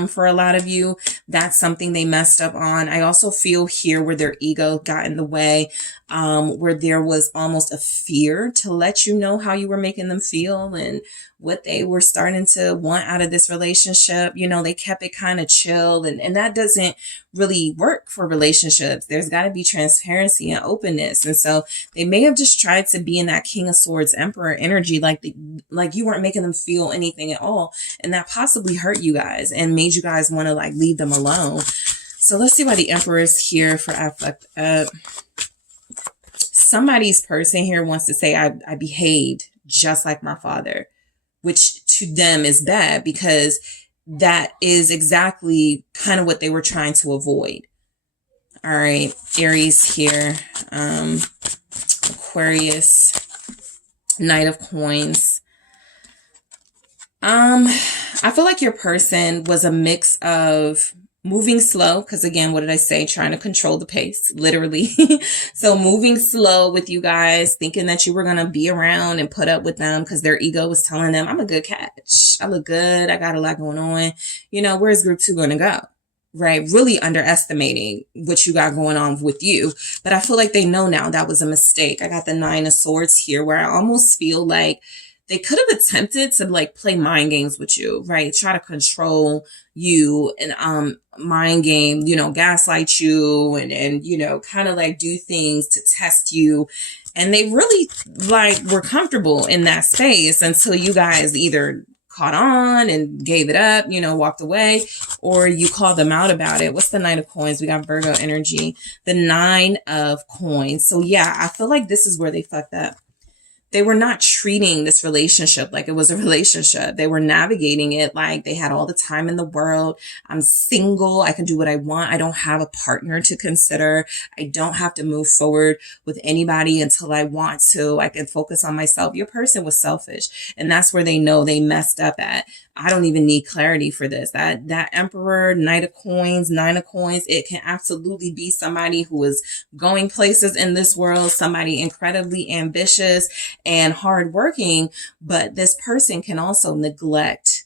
For a lot of you, that's something they messed up on. I also feel here where their ego got in the way, where there was almost a fear to let you know how you were making them feel and what they were starting to want out of this relationship. You know, they kept it kind of chill, and that doesn't really work for relationships. There's got to be transparency and openness. And so they may have just tried to be in that King of Swords Emperor energy, like you weren't making them feel anything at all. And that possibly hurt you guys and made you guys want to like leave them alone. So let's see why the Emperor is here for I fucked up. Somebody's person here wants to say I behaved just like my father, which to them is bad, because that is exactly kind of what they were trying to avoid. All right, Aries here, Aquarius, Knight of Coins. I feel like your person was a mix of moving slow, because again, what did I say? Trying to control the pace, literally. So moving slow with you guys, thinking that you were going to be around and put up with them because their ego was telling them, I'm a good catch. I look good. I got a lot going on. You know, where's group 2 going to go? Right? Really underestimating what you got going on with you. But I feel like they know now that was a mistake. I got the 9 of Swords here, where I almost feel like they could have attempted to like play mind games with you, right? Try to control you and mind game, you know, gaslight you and you know, kind of like do things to test you. And they really like were comfortable in that space until you guys either caught on and gave it up, you know, walked away, or you called them out about it. What's the Knight of Coins? We got Virgo energy, the 9 of Coins. So yeah, I feel like this is where they fucked up. They were not treating this relationship like it was a relationship. They were navigating it like they had all the time in the world. I'm single. I can do what I want. I don't have a partner to consider. I don't have to move forward with anybody until I want to. I can focus on myself. Your person was selfish, and that's where they know they messed up at. I don't even need clarity for this. That Emperor, Knight of Coins, 9 of Coins, it can absolutely be somebody who is going places in this world, somebody incredibly ambitious and hardworking, but this person can also neglect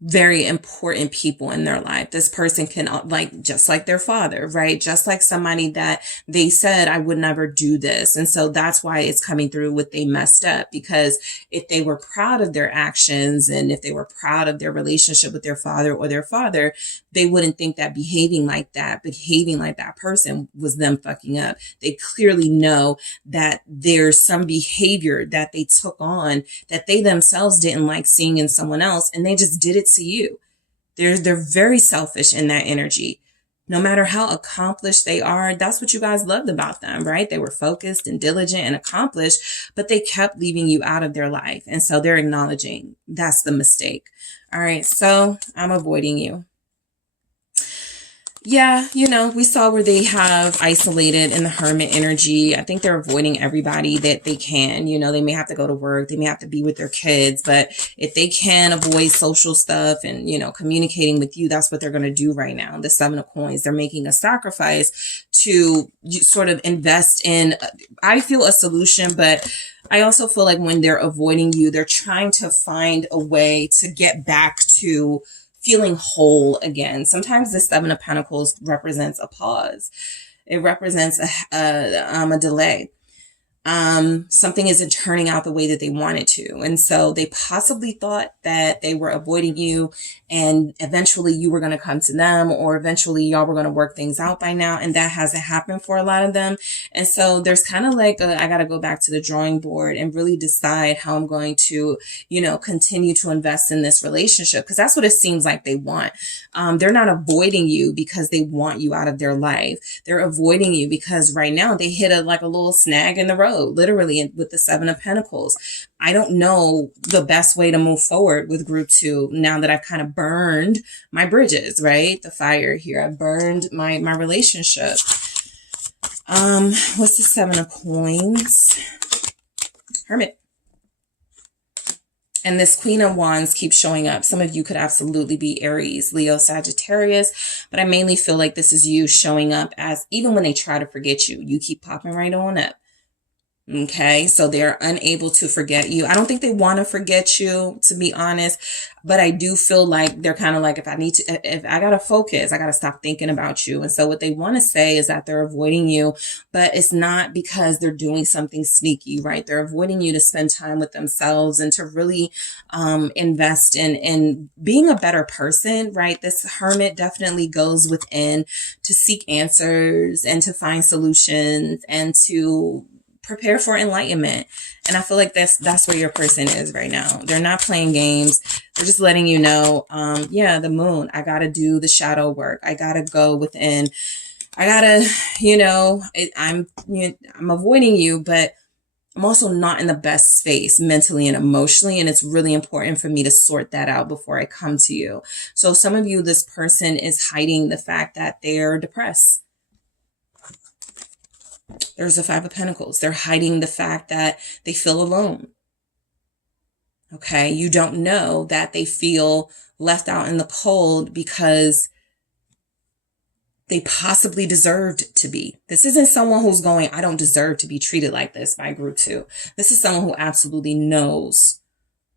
very important people in their life. This person can, like, just like their father, right? Just like somebody that they said, I would never do this. And so that's why it's coming through with they messed up, because if they were proud of their actions and if they were proud of their relationship with their father or their father, they wouldn't think that behaving like that person was them fucking up. They clearly know that there's some behavior that they took on that they themselves didn't like seeing in someone else, and they just did it to you. They're very selfish in that energy. No matter how accomplished they are, that's what you guys loved about them, right? They were focused and diligent and accomplished, but they kept leaving you out of their life. And so they're acknowledging that's the mistake. All right, so I'm avoiding you. Yeah, you know, we saw where they have isolated in the hermit energy. I think they're avoiding everybody that they can. You know, they may have to go to work. They may have to be with their kids. But if they can avoid social stuff and, you know, communicating with you, that's what they're going to do right now. The Seven of Coins, they're making a sacrifice to sort of invest in, I feel, a solution. But I also feel like when they're avoiding you, they're trying to find a way to get back to feeling whole again. Sometimes the Seven of Pentacles represents a pause. It represents a delay. Something isn't turning out the way that they want it to. And so they possibly thought that they were avoiding you and eventually you were going to come to them, or eventually y'all were going to work things out by now. And that hasn't happened for a lot of them. And so there's kind of like, I got to go back to the drawing board and really decide how I'm going to, you know, continue to invest in this relationship. Because that's what it seems like they want. They're not avoiding you because they want you out of their life. They're avoiding you because right now they hit a little snag in the road. Literally, with the Seven of Pentacles. I don't know the best way to move forward with group 2 now that I've kind of burned my bridges, right? The fire here. I burned my relationship. What's the Seven of Coins? Hermit. And this Queen of Wands keeps showing up. Some of you could absolutely be Aries, Leo, Sagittarius, but I mainly feel like this is you showing up as, even when they try to forget you, you keep popping right on up. Okay, so they're unable to forget you. I don't think they want to forget you, to be honest, but I do feel like they're kind of like, if I got to focus, I got to stop thinking about you. And so what they want to say is that they're avoiding you, but it's not because they're doing something sneaky, right? They're avoiding you to spend time with themselves and to really invest in being a better person, right? This Hermit definitely goes within to seek answers and to find solutions and to prepare for enlightenment. And I feel like that's where your person is right now. They're not playing games. They're just letting you know, yeah, the moon, I got to do the shadow work. I got to go within. I got to, you know, I'm avoiding you, but I'm also not in the best space mentally and emotionally. And it's really important for me to sort that out before I come to you. So some of you, this person is hiding the fact that they're depressed. There's the Five of Pentacles. They're hiding the fact that they feel alone. Okay. You don't know that they feel left out in the cold because they possibly deserved to be. This isn't someone who's going, I don't deserve to be treated like this by group 2. This is someone who absolutely knows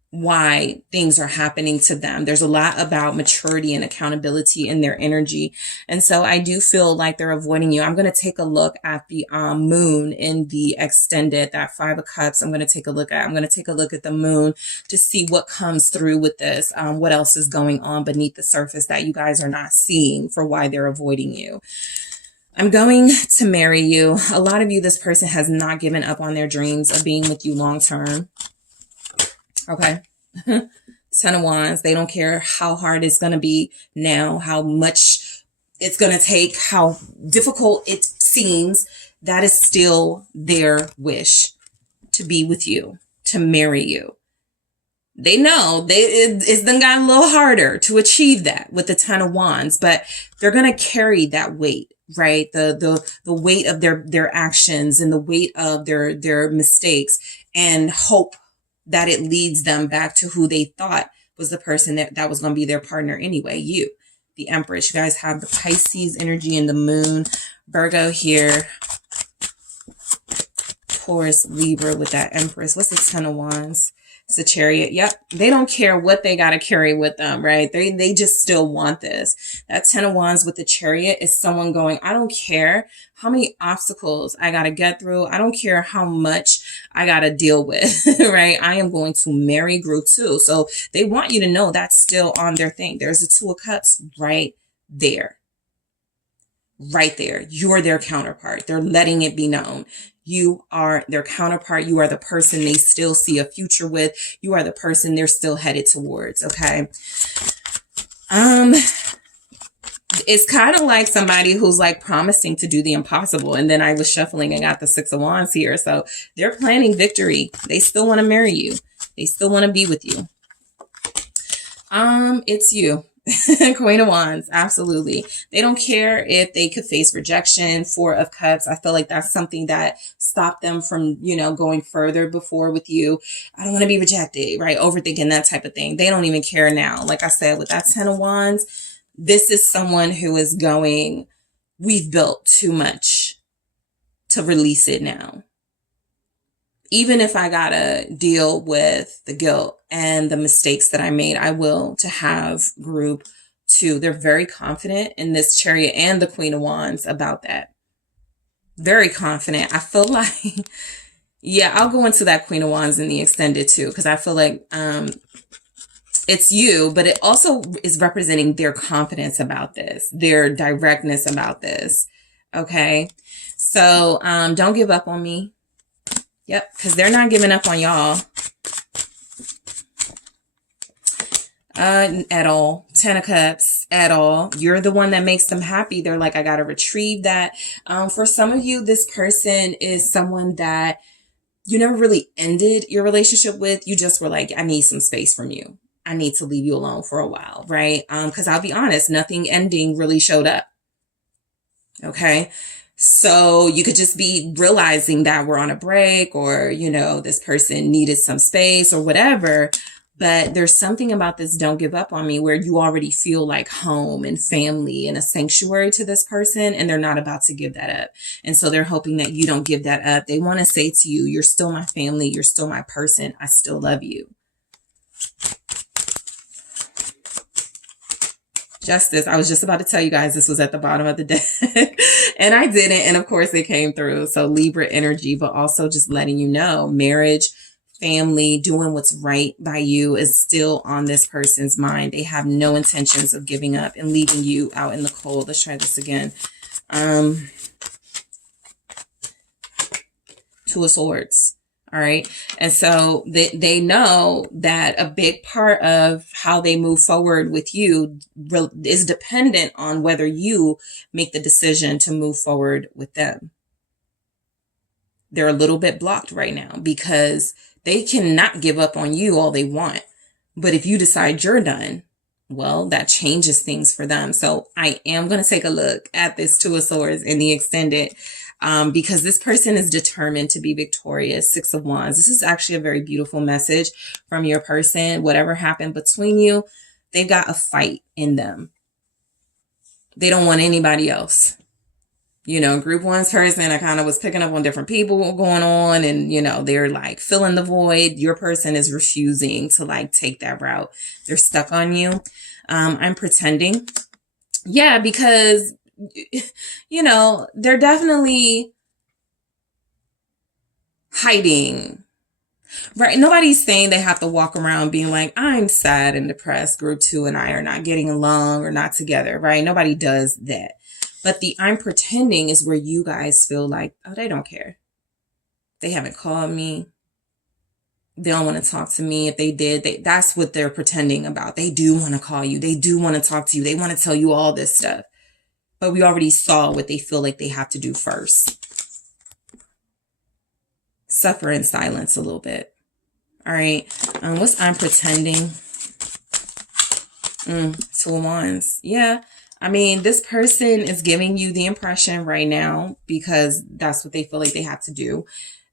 why things are happening to them. There's a lot about maturity and accountability in their energy. And so I do feel like they're avoiding you. I'm going to take a look at the moon in the extended, that Five of Cups. I'm going to take a look at the moon to see what comes through with this. What else is going on beneath the surface that you guys are not seeing for why they're avoiding you. I'm going to marry you. A lot of you, this person has not given up on their dreams of being with you long term. Okay. 10 of Wands. They don't care how hard it's going to be now, how much it's going to take, how difficult it seems. That is still their wish to be with you, to marry you. They know it's then gotten a little harder to achieve that with the 10 of Wands, but they're going to carry that weight, right? The weight of their actions and the weight of their mistakes, and hope that it leads them back to who they thought was the person that was going to be their partner anyway. You, the Empress. You guys have the Pisces energy and the moon. Virgo here. Taurus, Libra with that Empress. What's the 10 of Wands? It's the Chariot. Yep. They don't care what they got to carry with them, right? They just still want this. That 10 of Wands with the Chariot is someone going, I don't care how many obstacles I got to get through. I don't care how much I got to deal with, right? I am going to marry group 2. So they want you to know that's still on their thing. There's the 2 of Cups right there. Right there. You're their counterpart. They're letting it be known. You are their counterpart. You are the person they still see a future with. You are the person they're still headed towards. Okay. It's kind of like somebody who's like promising to do the impossible. And then I was shuffling and got the Six of Wands here. So they're planning victory. They still want to marry you. They still want to be with you. It's you. Queen of Wands, absolutely. They don't care if they could face rejection. Four of Cups, I feel like that's something that stopped them from, you know, going further before with you. I don't want to be rejected, right? Overthinking, that type of thing. They don't even care now. Like I said, with that Ten of Wands, this is someone who is going, we've built too much to release it now. Even if I gotta deal with the guilt and the mistakes that I made, I will, to have group two. They're very confident in this Chariot and the Queen of Wands about that. Very confident. I feel like, yeah, I'll go into that Queen of Wands in the extended too, because I feel like it's you, but it also is representing their confidence about this, their directness about this. Okay. So don't give up on me. Yep, because they're not giving up on y'all at all. Ten of Cups at all. You're the one that makes them happy. They're like, I got to retrieve that. For some of you, this person is someone that you never really ended your relationship with. You just were like, I need some space from you. I need to leave you alone for a while, right? Because I'll be honest, nothing ending really showed up. Okay. So you could just be realizing that we're on a break, or, you know, this person needed some space or whatever. But there's something about this don't give up on me where you already feel like home and family and a sanctuary to this person, and they're not about to give that up. And so they're hoping that you don't give that up. They want to say to you, you're still my family. You're still my person. I still love you. Justice. I was just about to tell you guys this was at the bottom of the deck and I didn't. And of course it came through. So Libra energy, but also just letting you know marriage, family, doing what's right by you is still on this person's mind. They have no intentions of giving up and leaving you out in the cold. Let's try this again. Two of Swords. All right. And so they know that a big part of how they move forward with you is dependent on whether you make the decision to move forward with them. They're a little bit blocked right now because they cannot give up on you all they want. But if you decide you're done, well, that changes things for them. So I am going to take a look at this Two of Swords in the extended because this person is determined to be victorious. Six of Wands. This is actually a very beautiful message from your person. Whatever happened between you, they've got a fight in them. They don't want anybody else. You know, group one's person, I kind of was picking up on different people going on, and, you know, they're like filling the void. Your person is refusing to like take that route. They're stuck on you. I'm pretending. Yeah, because you know, they're definitely hiding, right? Nobody's saying they have to walk around being like, I'm sad and depressed. Group two and I are not getting along or not together, right? Nobody does that. But the I'm pretending is where you guys feel like, oh, they don't care. They haven't called me. They don't want to talk to me. If they did, that's what they're pretending about. They do want to call you. They do want to talk to you. They want to tell you all this stuff. But we already saw what they feel like they have to do first. Suffer in silence a little bit. All right. What's I'm pretending? Two of Wands. Yeah. I mean, this person is giving you the impression right now, because that's what they feel like they have to do,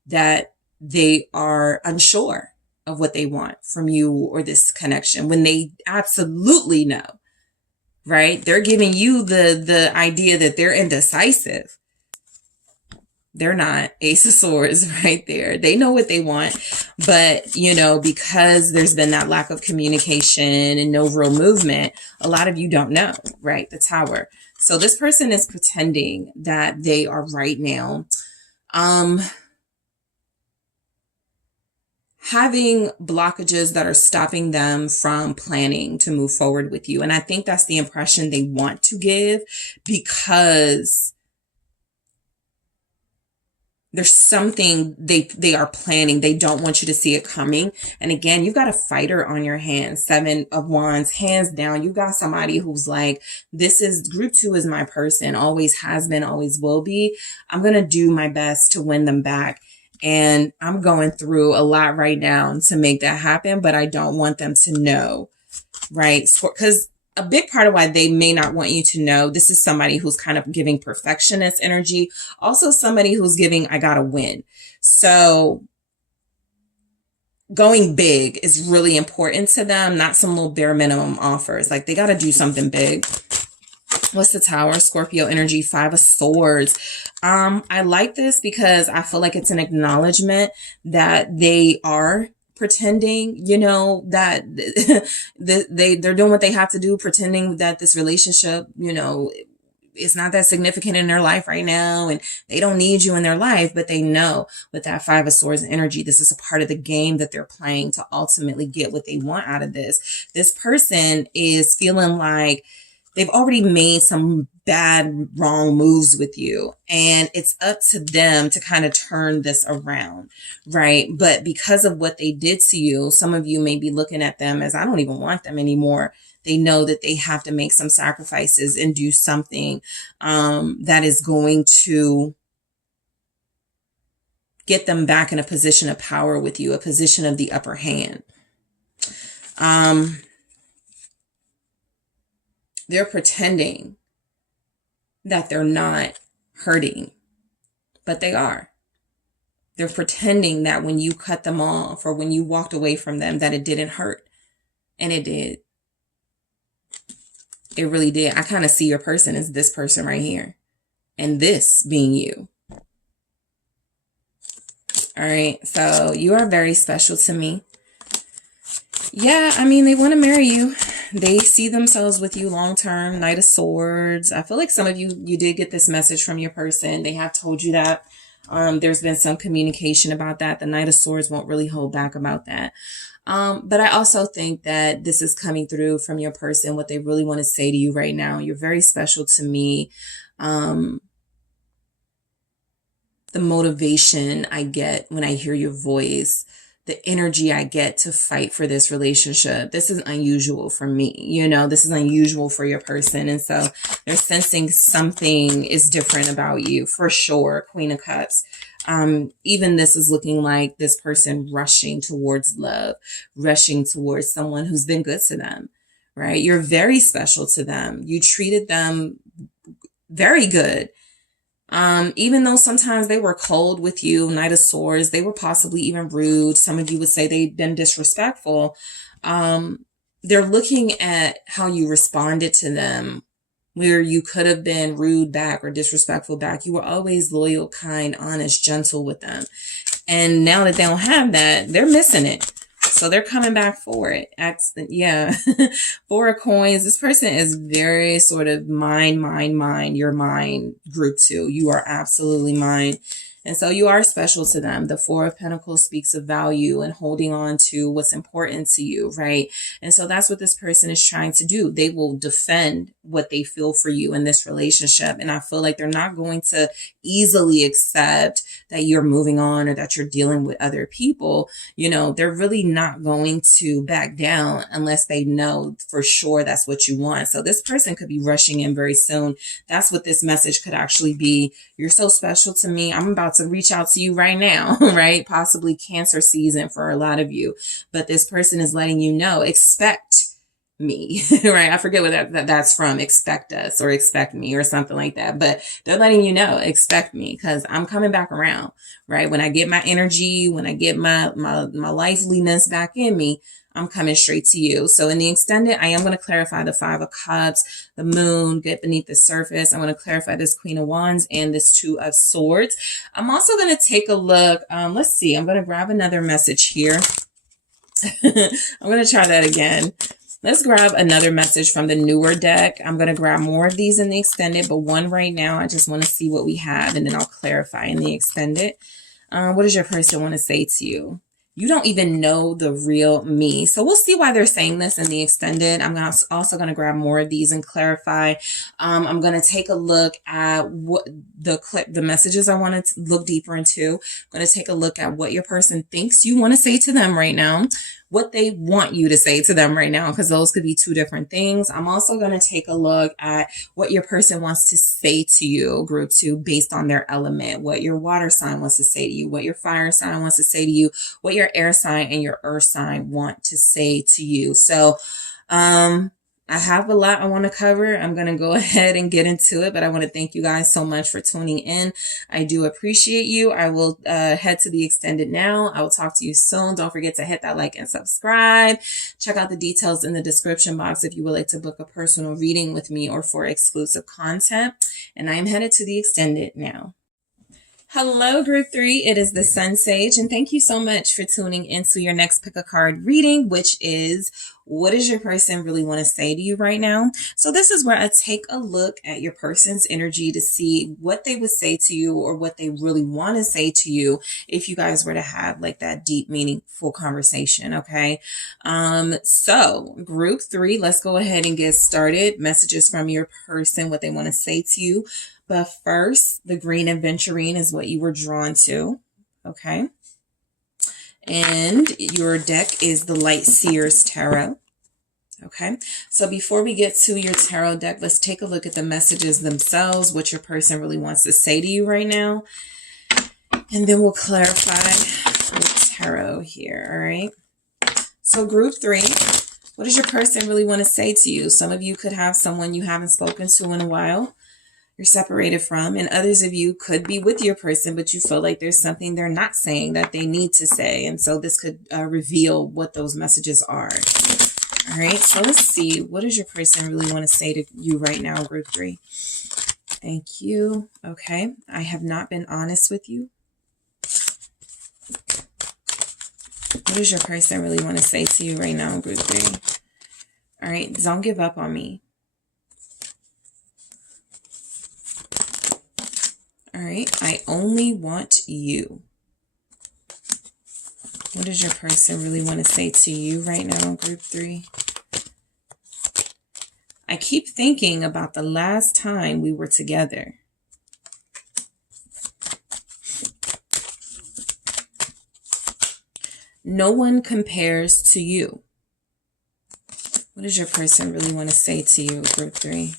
that they are unsure of what they want from you or this connection when they absolutely know. Right? They're giving you the idea that they're indecisive. They're not. Ace of Swords right there. They know what they want, but you know, because there's been that lack of communication and no real movement, a lot of you don't know, right? The Tower. So this person is pretending that they are right now, having blockages that are stopping them from planning to move forward with you. And I think that's the impression they want to give, because There's something they are planning. They don't want you to see it coming. And again, you've got a fighter on your hands. 7 of Wands, hands down. You've got somebody who's like, this is group 2 is my person. Always has been, always will be. I'm going to do my best to win them back. And I'm going through a lot right now to make that happen, but I don't want them to know, right? Because a big part of why they may not want you to know, this is somebody who's kind of giving perfectionist energy. Also somebody who's giving, I gotta win. So going big is really important to them, not some little bare minimum offers. Like they gotta do something big. What's the Tower? Scorpio energy, 5 of Swords. I like this because I feel like it's an acknowledgement that they are pretending, you know, that they're doing what they have to do, pretending that this relationship, you know, is not that significant in their life right now and they don't need you in their life, but they know with that 5 of Swords energy, this is a part of the game that they're playing to ultimately get what they want out of this. This person is feeling like they've already made some bad, wrong moves with you. And it's up to them to kind of turn this around, right? But because of what they did to you, some of you may be looking at them as, I don't even want them anymore. They know that they have to make some sacrifices and do something that is going to get them back in a position of power with you, a position of the upper hand. They're pretending that they're not hurting, but they are. They're pretending that when you cut them off or when you walked away from them, that it didn't hurt. And it did. It really did. I kind of see your person as this person right here. And this being you. All right. So you are very special to me. Yeah, I mean, they want to marry you. They see themselves with you long term. Knight of Swords. I feel like some of you did get this message from your person. They have told you that. There's been some communication about that. The Knight of Swords won't really hold back about that. But I also think that this is coming through from your person, what they really want to say to you right now. You're very special to me. The motivation I get when I hear your voice, the energy I get to fight for this relationship. This is unusual for me. You know, this is unusual for your person. And so they're sensing something is different about you for sure. Queen of Cups. Even this is looking like this person rushing towards love, rushing towards someone who's been good to them, right? You're very special to them. You treated them very good. Even though sometimes they were cold with you, Knight of Swords, they were possibly even rude. Some of you would say they've been disrespectful. They're looking at how you responded to them, where you could have been rude back or disrespectful back. You were always loyal, kind, honest, gentle with them. And now that they don't have that, they're missing it. So they're coming back for it. Yeah. 4 of Coins. This person is very sort of mine, you're mine, group 2. You are absolutely mine. And so you are special to them. The 4 of Pentacles speaks of value and holding on to what's important to you, right? And so that's what this person is trying to do. They will defend what they feel for you in this relationship. And I feel like they're not going to easily accept that you're moving on or that you're dealing with other people. You know, they're really not going to back down unless they know for sure that's what you want. So this person could be rushing in very soon. That's what this message could actually be. You're so special to me. I'm about to reach out to you right now, right? Possibly Cancer season for a lot of you. But this person is letting you know, expect me, right? I forget what that's from. Expect us or expect me or something like that. But they're letting you know, expect me, because I'm coming back around, right? When I get my energy, when I get my liveliness back in me, I'm coming straight to you. So in the extended, I am going to clarify the 5 of Cups, the Moon, get beneath the surface. I'm going to clarify this Queen of Wands and this 2 of Swords. I'm also going to take a look. Let's see. I'm going to grab another message here. I'm going to try that again. Let's grab another message from the newer deck. I'm going to grab more of these in the extended, but one right now. I just want to see what we have, and then I'll clarify in the extended. What does your person want to say to you? you don't even know the real me. So we'll see why they're saying this in the extended. I'm also going to grab more of these and clarify. I'm going to take a look at what the messages I want to look deeper into. I'm going to take a look at what your person thinks you want to say to them right now, what they want you to say to them right now, because those could be two different things. I'm also going to take a look at what your person wants to say to you, group 2, based on their element, what your water sign wants to say to you, what your fire sign wants to say to you, what your air sign and your earth sign want to say to you. So, I have a lot I want to cover. I'm going to go ahead and get into it, but I want to thank you guys so much for tuning in. I do appreciate you. I will head to the extended now. I will talk to you soon. Don't forget to hit that like and subscribe. Check out the details in the description box if you would like to book a personal reading with me or for exclusive content. And I am headed to the extended now. Hello, group 3. It is the SunSage, and thank you so much for tuning into your next pick a card reading, which is what does your person really want to say to you right now? So this is where I take a look at your person's energy to see what they would say to you or what they really want to say to you if you guys were to have like that deep, meaningful conversation. Okay. So group 3, let's go ahead and get started. Messages from your person, what they want to say to you. But first, the green aventurine is what you were drawn to. Okay. And your deck is the Light Seers Tarot. Okay. So before we get to your tarot deck, let's take a look at the messages themselves, what your person really wants to say to you right now. And then we'll clarify the tarot here. All right. So group 3, what does your person really want to say to you? Some of you could have someone you haven't spoken to in a while. You're separated from, and others of you could be with your person, but you feel like there's something they're not saying that they need to say. And so this could reveal what those messages are. All right. So let's see. What does your person really want to say to you right now, group 3? Thank you. Okay. I have not been honest with you. What does your person really want to say to you right now, group 3? All right. Don't give up on me. All right, I only want you. What does your person really want to say to you right now, group 3? I keep thinking about the last time we were together. No one compares to you. What does your person really want to say to you, group 3?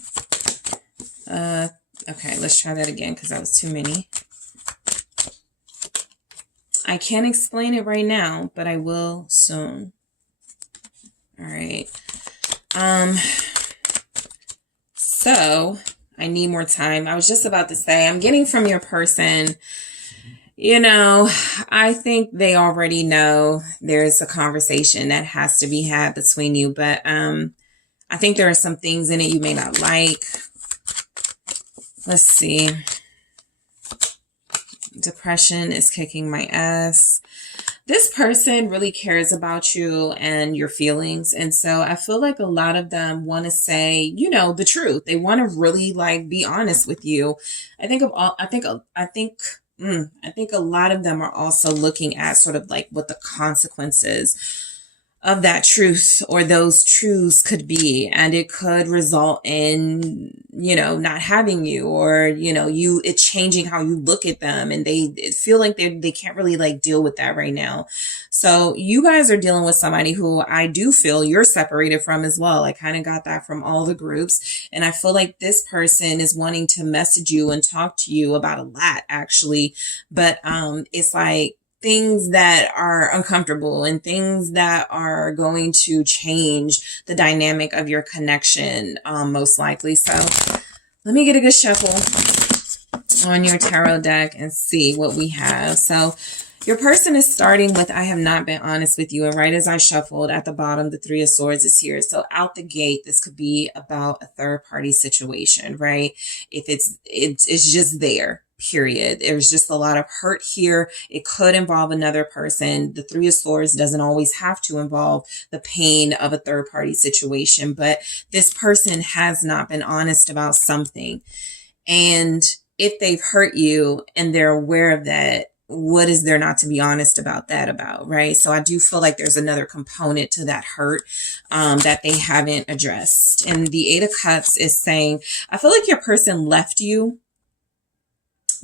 Okay, let's try that again because that was too many. I can't explain it right now, but I will soon. All right. So I need more time. I was just about to say, I'm getting from your person, you know, I think they already know there's a conversation that has to be had between you, but I think there are some things in it you may not like. Let's see. Depression is kicking my ass. This person really cares about you and your feelings. And so I feel like a lot of them want to say, you know, the truth. They want to really like be honest with you. I think a lot of them are also looking at sort of like what the consequences of that truth or those truths could be. And it could result in, you know, not having you or, you know, it changing how you look at them. And they feel like they can't really like deal with that right now. So you guys are dealing with somebody who I do feel you're separated from as well. I kind of got that from all the groups. And I feel like this person is wanting to message you and talk to you about a lot actually. But it's like, things that are uncomfortable and things that are going to change the dynamic of your connection, most likely. So let me get a good shuffle on your tarot deck and see what we have. So your person is starting with, I have not been honest with you. And right as I shuffled at the bottom, the 3 of Swords is here. So out the gate, this could be about a third party situation, right? If it's just there. Period. There's just a lot of hurt here. It could involve another person. The 3 of Swords doesn't always have to involve the pain of a third party situation, but this person has not been honest about something. And if they've hurt you and they're aware of that, what is there not to be honest about that about, right? So I do feel like there's another component to that hurt that they haven't addressed. And the Eight of Cups is saying, I feel like your person left you,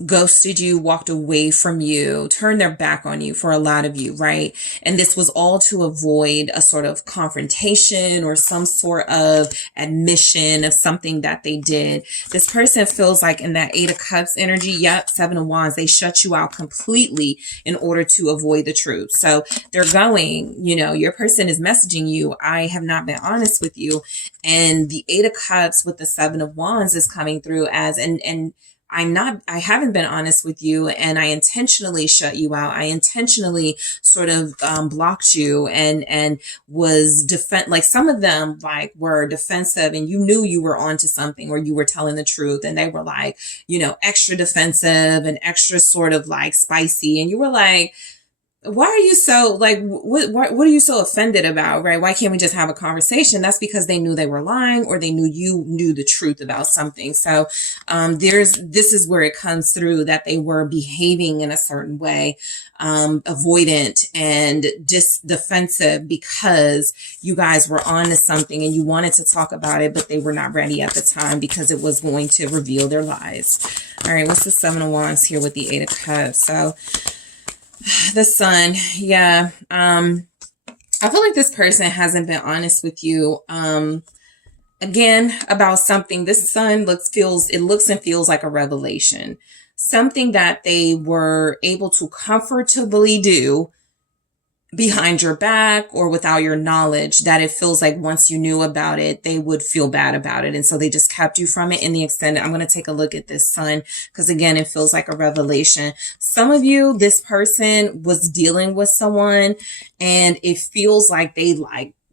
ghosted you, walked away from you, turned their back on you for a lot of you, right? And this was all to avoid a sort of confrontation or some sort of admission of something that they did. This person feels like in that Eight of Cups energy, yep, Seven of Wands, they shut you out completely in order to avoid the truth. So they're going, your person is messaging you, I have not been honest with you. And the Eight of Cups with the Seven of Wands is coming through as, and I haven't been honest with you, and I intentionally shut you out. I intentionally sort of blocked you and was like some of them like were defensive, and you knew you were onto something or you were telling the truth, and they were like, extra defensive and extra sort of like spicy. And you were like, why are you so like, what are you so offended about, right? Why can't we just have a conversation? That's because they knew they were lying, or they knew you knew the truth about something. So, this is where it comes through that they were behaving in a certain way, avoidant and defensive because you guys were on to something and you wanted to talk about it, but they were not ready at the time because it was going to reveal their lies. All right. What's the Seven of Wands here with the Eight of Cups? So, the Sun, yeah. I feel like this person hasn't been honest with you. Again, about something. This Sun looks and feels like a revelation. Something that they were able to comfortably do behind your back or without your knowledge, that it feels like once you knew about it, they would feel bad about it. And so they just kept you from it in the extended. I'm going to take a look at this Sun because again, it feels like a revelation. Some of you, this person was dealing with someone and it feels like they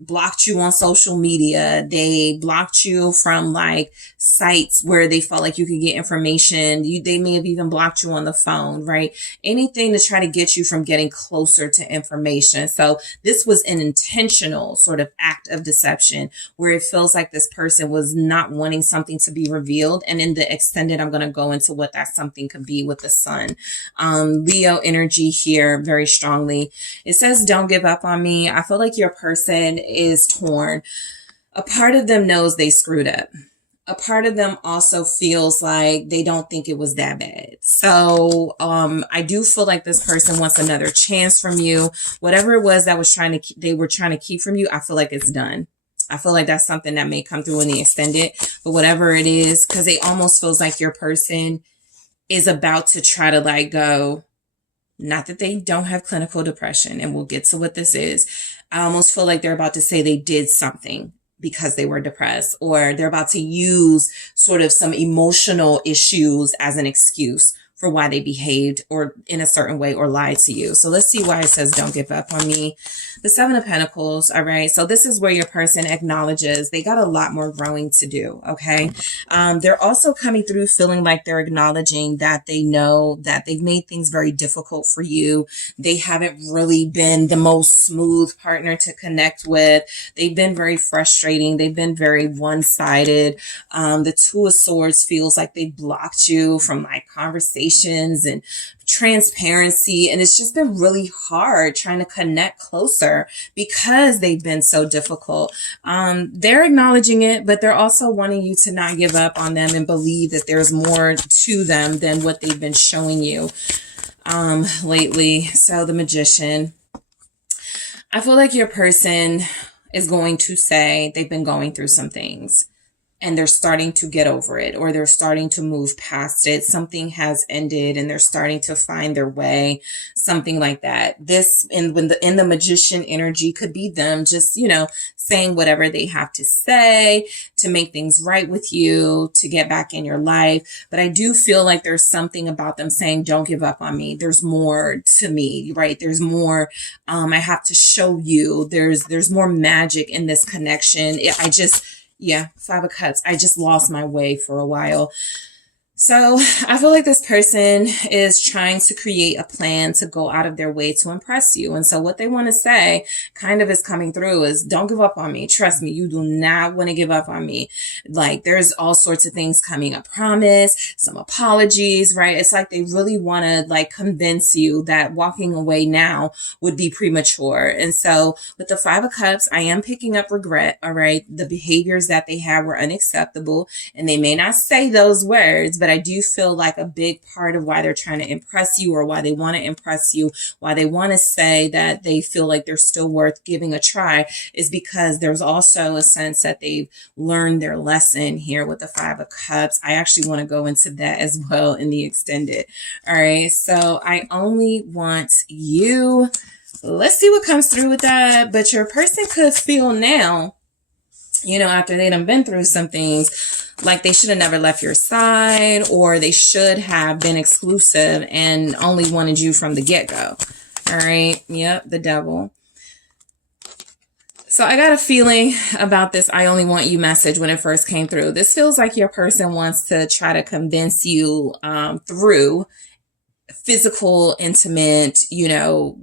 blocked you on social media. They blocked you from like sites where they felt like you could get information. They may have even blocked you on the phone, right? Anything to try to get you from getting closer to information. So this was an intentional sort of act of deception where it feels like this person was not wanting something to be revealed. And in the extended, I'm going to go into what that something could be with the Sun. Leo energy here very strongly. It says, don't give up on me. I feel like your person is torn. A part of them knows they screwed up. A part of them also feels like they don't think it was that bad. So I do feel like this person wants another chance from you. Whatever it was that they were trying to keep from you, I feel like it's done. I feel like that's something that may come through in the extended, but whatever it is, because it almost feels like your person is about to try to like go, not that they don't have clinical depression, and we'll get to what this is. I almost feel like they're about to say they did something because they were depressed, or they're about to use sort of some emotional issues as an excuse for why they behaved or in a certain way or lied to you. So let's see why it says don't give up on me. The Seven of Pentacles. All right. So this is where your person acknowledges they got a lot more growing to do. Okay. They're also coming through feeling like they're acknowledging that they know that they've made things very difficult for you. They haven't really been the most smooth partner to connect with. They've been very frustrating. They've been very one-sided. The Two of Swords feels like they blocked you from like conversations and transparency. And it's just been really hard trying to connect closer because they've been so difficult. They're acknowledging it, but they're also wanting you to not give up on them and believe that there's more to them than what they've been showing you lately. So the Magician. I feel like your person is going to say they've been going through some things and they're starting to get over it, or they're starting to move past it. Something has ended and they're starting to find their way, something like that. This, in the Magician energy, could be them just, saying whatever they have to say to make things right with you, to get back in your life. But I do feel like there's something about them saying, don't give up on me. There's more to me, right? There's more, I have to show you. There's more magic in this connection. Yeah, Five of Cups. I just lost my way for a while. So I feel like this person is trying to create a plan to go out of their way to impress you. And so what they want to say kind of is coming through is, don't give up on me. Trust me, you do not want to give up on me. Like, there's all sorts of things coming. A promise, some apologies, right? It's like they really want to like convince you that walking away now would be premature. And so with the 5 of Cups, I am picking up regret. All right. The behaviors that they had were unacceptable, and they may not say those words, but I do feel like a big part of why they're trying to impress you, or why they want to impress you, why they want to say that they feel like they're still worth giving a try, is because there's also a sense that they've learned their lesson here with the 5 of Cups. I actually want to go into that as well in the extended. All right. So I only want you. Let's see what comes through with that. But your person could feel now, you know, after they done been through some things, like they should have never left your side, or they should have been exclusive and only wanted you from the get-go. All right. Yep. The Devil. So I got a feeling about this I only want you message when it first came through. This feels like your person wants to try to convince you through physical, intimate, you know,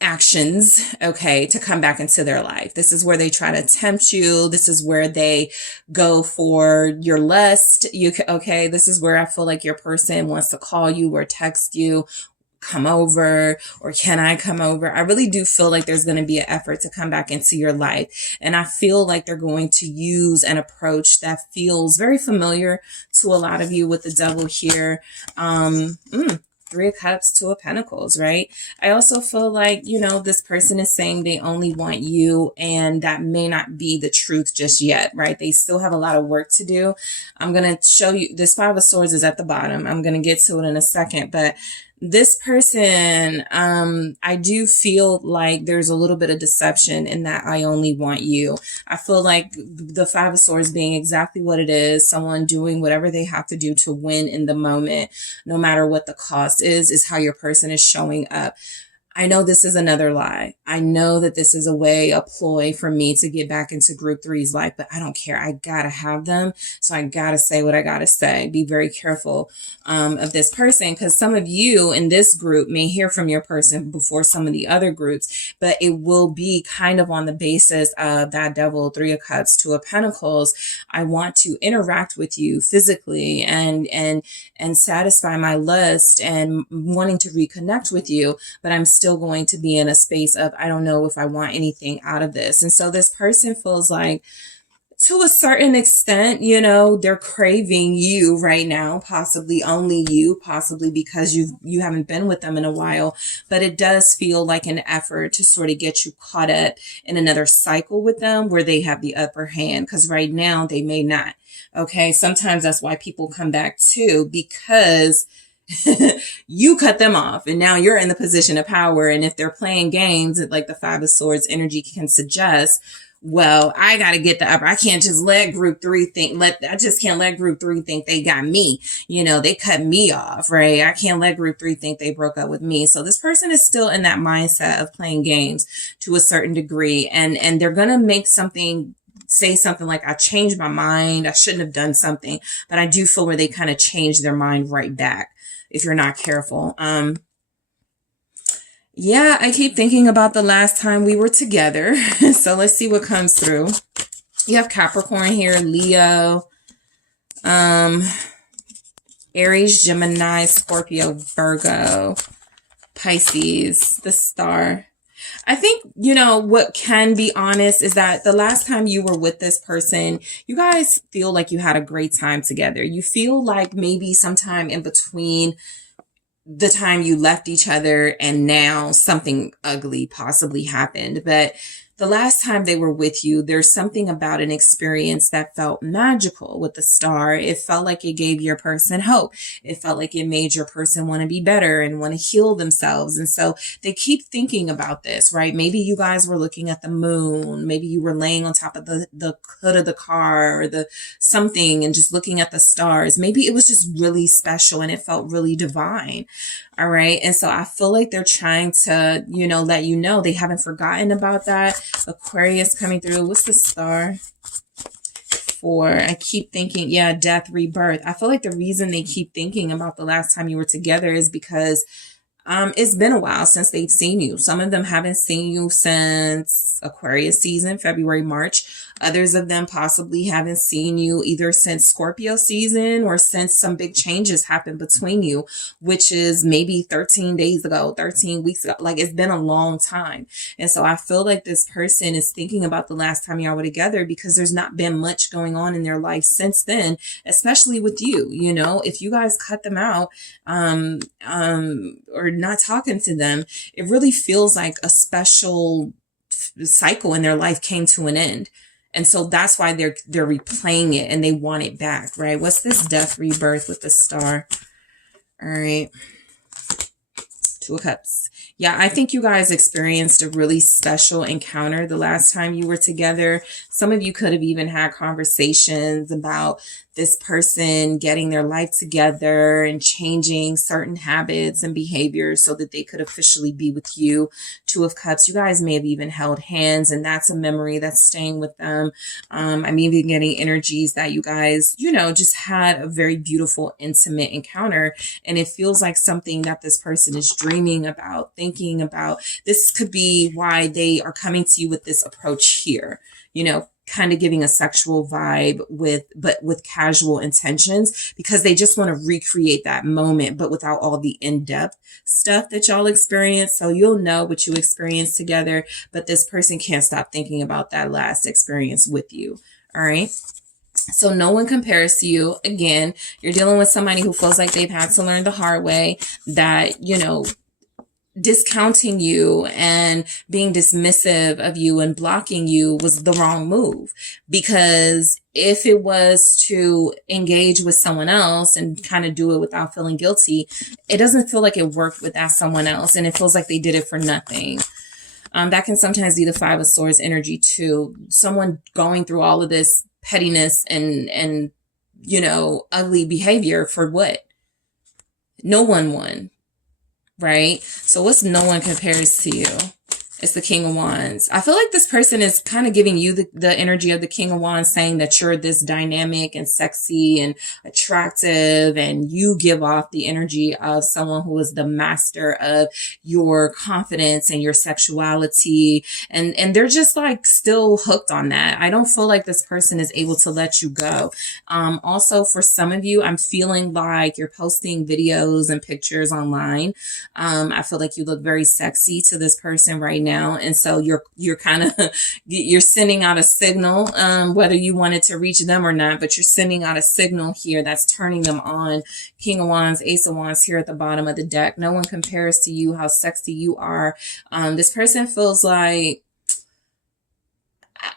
actions, okay, to come back into their life. This is where they try to tempt you. This is where they go for your lust. Okay, this is where I feel like your person wants to call you or text you, come over, or can I come over? I really do feel like there's going to be an effort to come back into your life. And I feel like they're going to use an approach that feels very familiar to a lot of you with the Devil here. 3 of Cups, 2 of Pentacles, right? I also feel like, you know, this person is saying they only want you, and that may not be the truth just yet, right? They still have a lot of work to do. I'm going to show you, this 5 of Swords is at the bottom. I'm going to get to it in a second, but this person, I do feel like there's a little bit of deception in that I only want you. I feel like the 5 of Swords being exactly what it is, someone doing whatever they have to do to win in the moment, no matter what the cost is how your person is showing up. I know this is another lie. I know that this is a way, a ploy for me to get back into group 3's life, but I don't care. I gotta have them. So I gotta say what I gotta say. Be very careful of this person, because some of you in this group may hear from your person before some of the other groups, but it will be kind of on the basis of that Devil, 3 of Cups, 2 of Pentacles. I want to interact with you physically and satisfy my lust and wanting to reconnect with you, but I'm still going to be in a space of, I don't know if I want anything out of this. And so this person feels like, to a certain extent, you know, they're craving you right now, possibly only you, possibly because you haven't been with them in a while, but it does feel like an effort to sort of get you caught up in another cycle with them where they have the upper hand, because right now they may not. Okay. Sometimes that's why people come back too, because you cut them off and now you're in the position of power. And if they're playing games, like the 5 of Swords energy can suggest, well, I got to get the upper. I can't just let group 3 think, I just can't let group 3 think they got me. You know, they cut me off, right? I can't let group 3 think they broke up with me. So this person is still in that mindset of playing games to a certain degree. And they're going to say something like, I changed my mind. I shouldn't have done something, but I do feel where they kind of change their mind right back if you're not careful. Yeah, I keep thinking about the last time we were together. So let's see what comes through. You have Capricorn here, Leo, Aries, Gemini, Scorpio, Virgo, Pisces, the Star. I think, you know, what can be honest is that the last time you were with this person, you guys feel like you had a great time together. You feel like maybe sometime in between the time you left each other and now something ugly possibly happened. But the last time they were with you, there's something about an experience that felt magical with the Star. It felt like it gave your person hope. It felt like it made your person want to be better and want to heal themselves. And so they keep thinking about this, right? Maybe you guys were looking at the moon. Maybe you were laying on top of the hood of the car or the something and just looking at the stars. Maybe it was just really special and it felt really divine. All right. And so I feel like they're trying to, you know, let you know they haven't forgotten about that. Aquarius coming through. What's the Star? 4. I keep thinking, yeah, death, rebirth. I feel like the reason they keep thinking about the last time you were together is because it's been a while since they've seen you. Some of them haven't seen you since Aquarius season, February, March. Others of them possibly haven't seen you either since Scorpio season or since some big changes happened between you, which is maybe 13 days ago, 13 weeks ago. Like, it's been a long time. And so I feel like this person is thinking about the last time y'all were together because there's not been much going on in their life since then, especially with you. You know, if you guys cut them out, or not talking to them, it really feels like a special cycle in their life came to an end. And so that's why they're replaying it and they want it back, right? What's this death rebirth with the star? All right. 2 of Cups. Yeah, I think you guys experienced a really special encounter the last time you were together. Some of you could have even had conversations about this person getting their life together and changing certain habits and behaviors so that they could officially be with you. 2 of Cups. You guys may have even held hands, and that's a memory that's staying with them. I'm even getting energies that you guys, you know, just had a very beautiful, intimate encounter. And it feels like something that this person is dreaming about, thinking about. This could be why they are coming to you with this approach here, you know, kind of giving a sexual vibe but with casual intentions, because they just want to recreate that moment, but without all the in-depth stuff that y'all experience. So you'll know what you experienced together, but this person can't stop thinking about that last experience with you. All right. So no one compares to you. Again, you're dealing with somebody who feels like they've had to learn the hard way, that, you know, discounting you and being dismissive of you and blocking you was the wrong move. Because if it was to engage with someone else and kind of do it without feeling guilty, it doesn't feel like it worked with that someone else, and it feels like they did it for nothing. That can sometimes be the 5 of Swords energy too. Someone going through all of this pettiness and you know, ugly behavior for what? No one won. Right? So what's no one compares to you? It's the King of Wands. I feel like this person is kind of giving you the energy of the King of Wands, saying that you're this dynamic and sexy and attractive, and you give off the energy of someone who is the master of your confidence and your sexuality. And they're just like still hooked on that. I don't feel like this person is able to let you go. Also, for some of you, I'm feeling like you're posting videos and pictures online. I feel like you look very sexy to this person right now. And so you're kind of, you're sending out a signal, whether you wanted to reach them or not, but you're sending out a signal here that's turning them on. King of Wands, Ace of Wands here at the bottom of the deck. No one compares to you, how sexy you are. This person feels like,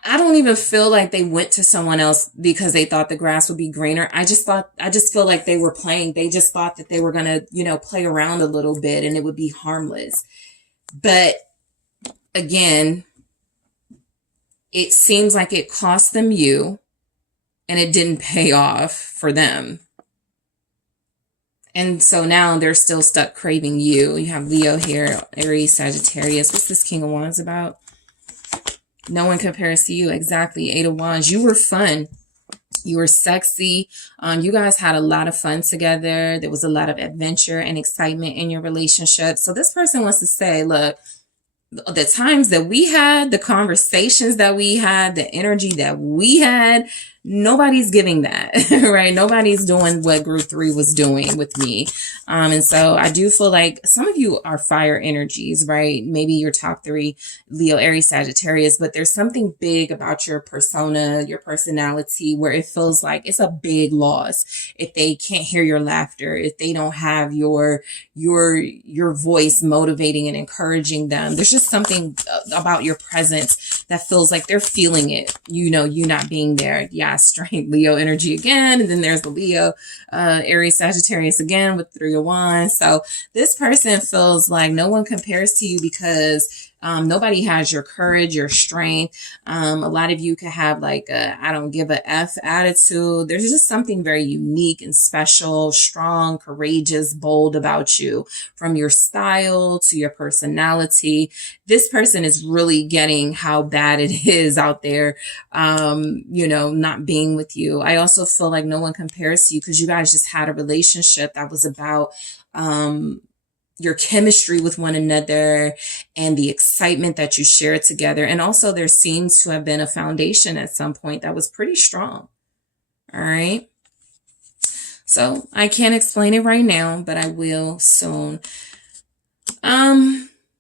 I don't even feel like they went to someone else because they thought the grass would be greener. I just feel like they were playing. They just thought that they were going to, you know, play around a little bit and it would be harmless. But again, it seems like it cost them you and it didn't pay off for them. And so now they're still stuck craving you. You have Leo here, Aries, Sagittarius. What's this King of Wands about? No one compares to you. Exactly. 8 of Wands. You were fun. You were sexy. You guys had a lot of fun together. There was a lot of adventure and excitement in your relationship. So this person wants to say, look, the times that we had, the conversations that we had, the energy that we had, nobody's giving that, right? Nobody's doing what group 3 was doing with me. And so I do feel like some of you are fire energies, right? Maybe your top 3, Leo, Aries, Sagittarius, but there's something big about your persona, your personality, where it feels like it's a big loss if they can't hear your laughter, if they don't have your voice motivating and encouraging them. There's just something about your presence that feels like they're feeling it, you know, you not being there. Yeah, straight Leo energy again. And then there's the Leo, Aries, Sagittarius again with 3 of Wands. So this person feels like no one compares to you because Nobody has your courage, your strength. A lot of you could have like a I don't give a F attitude. There's just something very unique and special, strong, courageous, bold about you, from your style to your personality. This person is really getting how bad it is out there, not being with you. I also feel like no one compares to you because you guys just had a relationship that was about your chemistry with one another and the excitement that you shared together. And also there seems to have been a foundation at some point that was pretty strong. All right. So I can't explain it right now, but I will soon.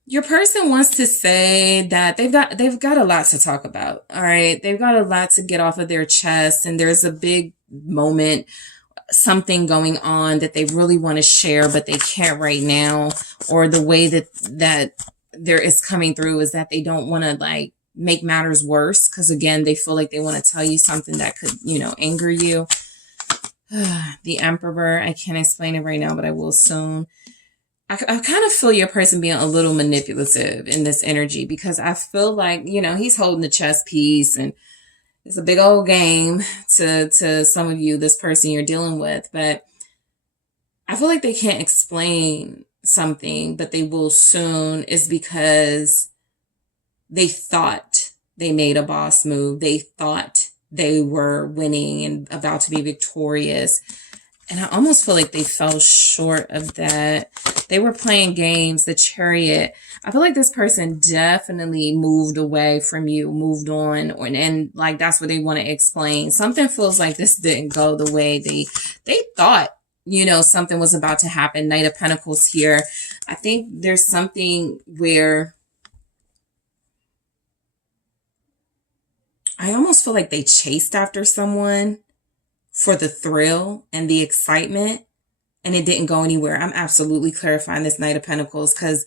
Your person wants to say that they've got a lot to talk about. All right. They've got a lot to get off of their chest, and there's a big moment, something going on that they really want to share, but they can't right now. Or the way that there is coming through is that they don't want to like make matters worse. Cause again, they feel like they want to tell you something that could, anger you. The Emperor, I can't explain it right now, but I will soon. I kind of feel your person being a little manipulative in this energy, because I feel like, he's holding the chess piece, and it's a big old game to some of you, this person you're dealing with. But I feel like they can't explain something, but they will soon, is because they thought they made a boss move. They thought they were winning and about to be victorious. And I almost feel like they fell short of that. They were playing games, the Chariot. I feel like this person definitely moved away from you, moved on, and like that's what they want to explain. Something feels like this didn't go the way they thought, something was about to happen. Knight of Pentacles here. I think there's something where I almost feel like they chased after someone for the thrill and the excitement, and it didn't go anywhere. I'm absolutely clarifying this Knight of Pentacles because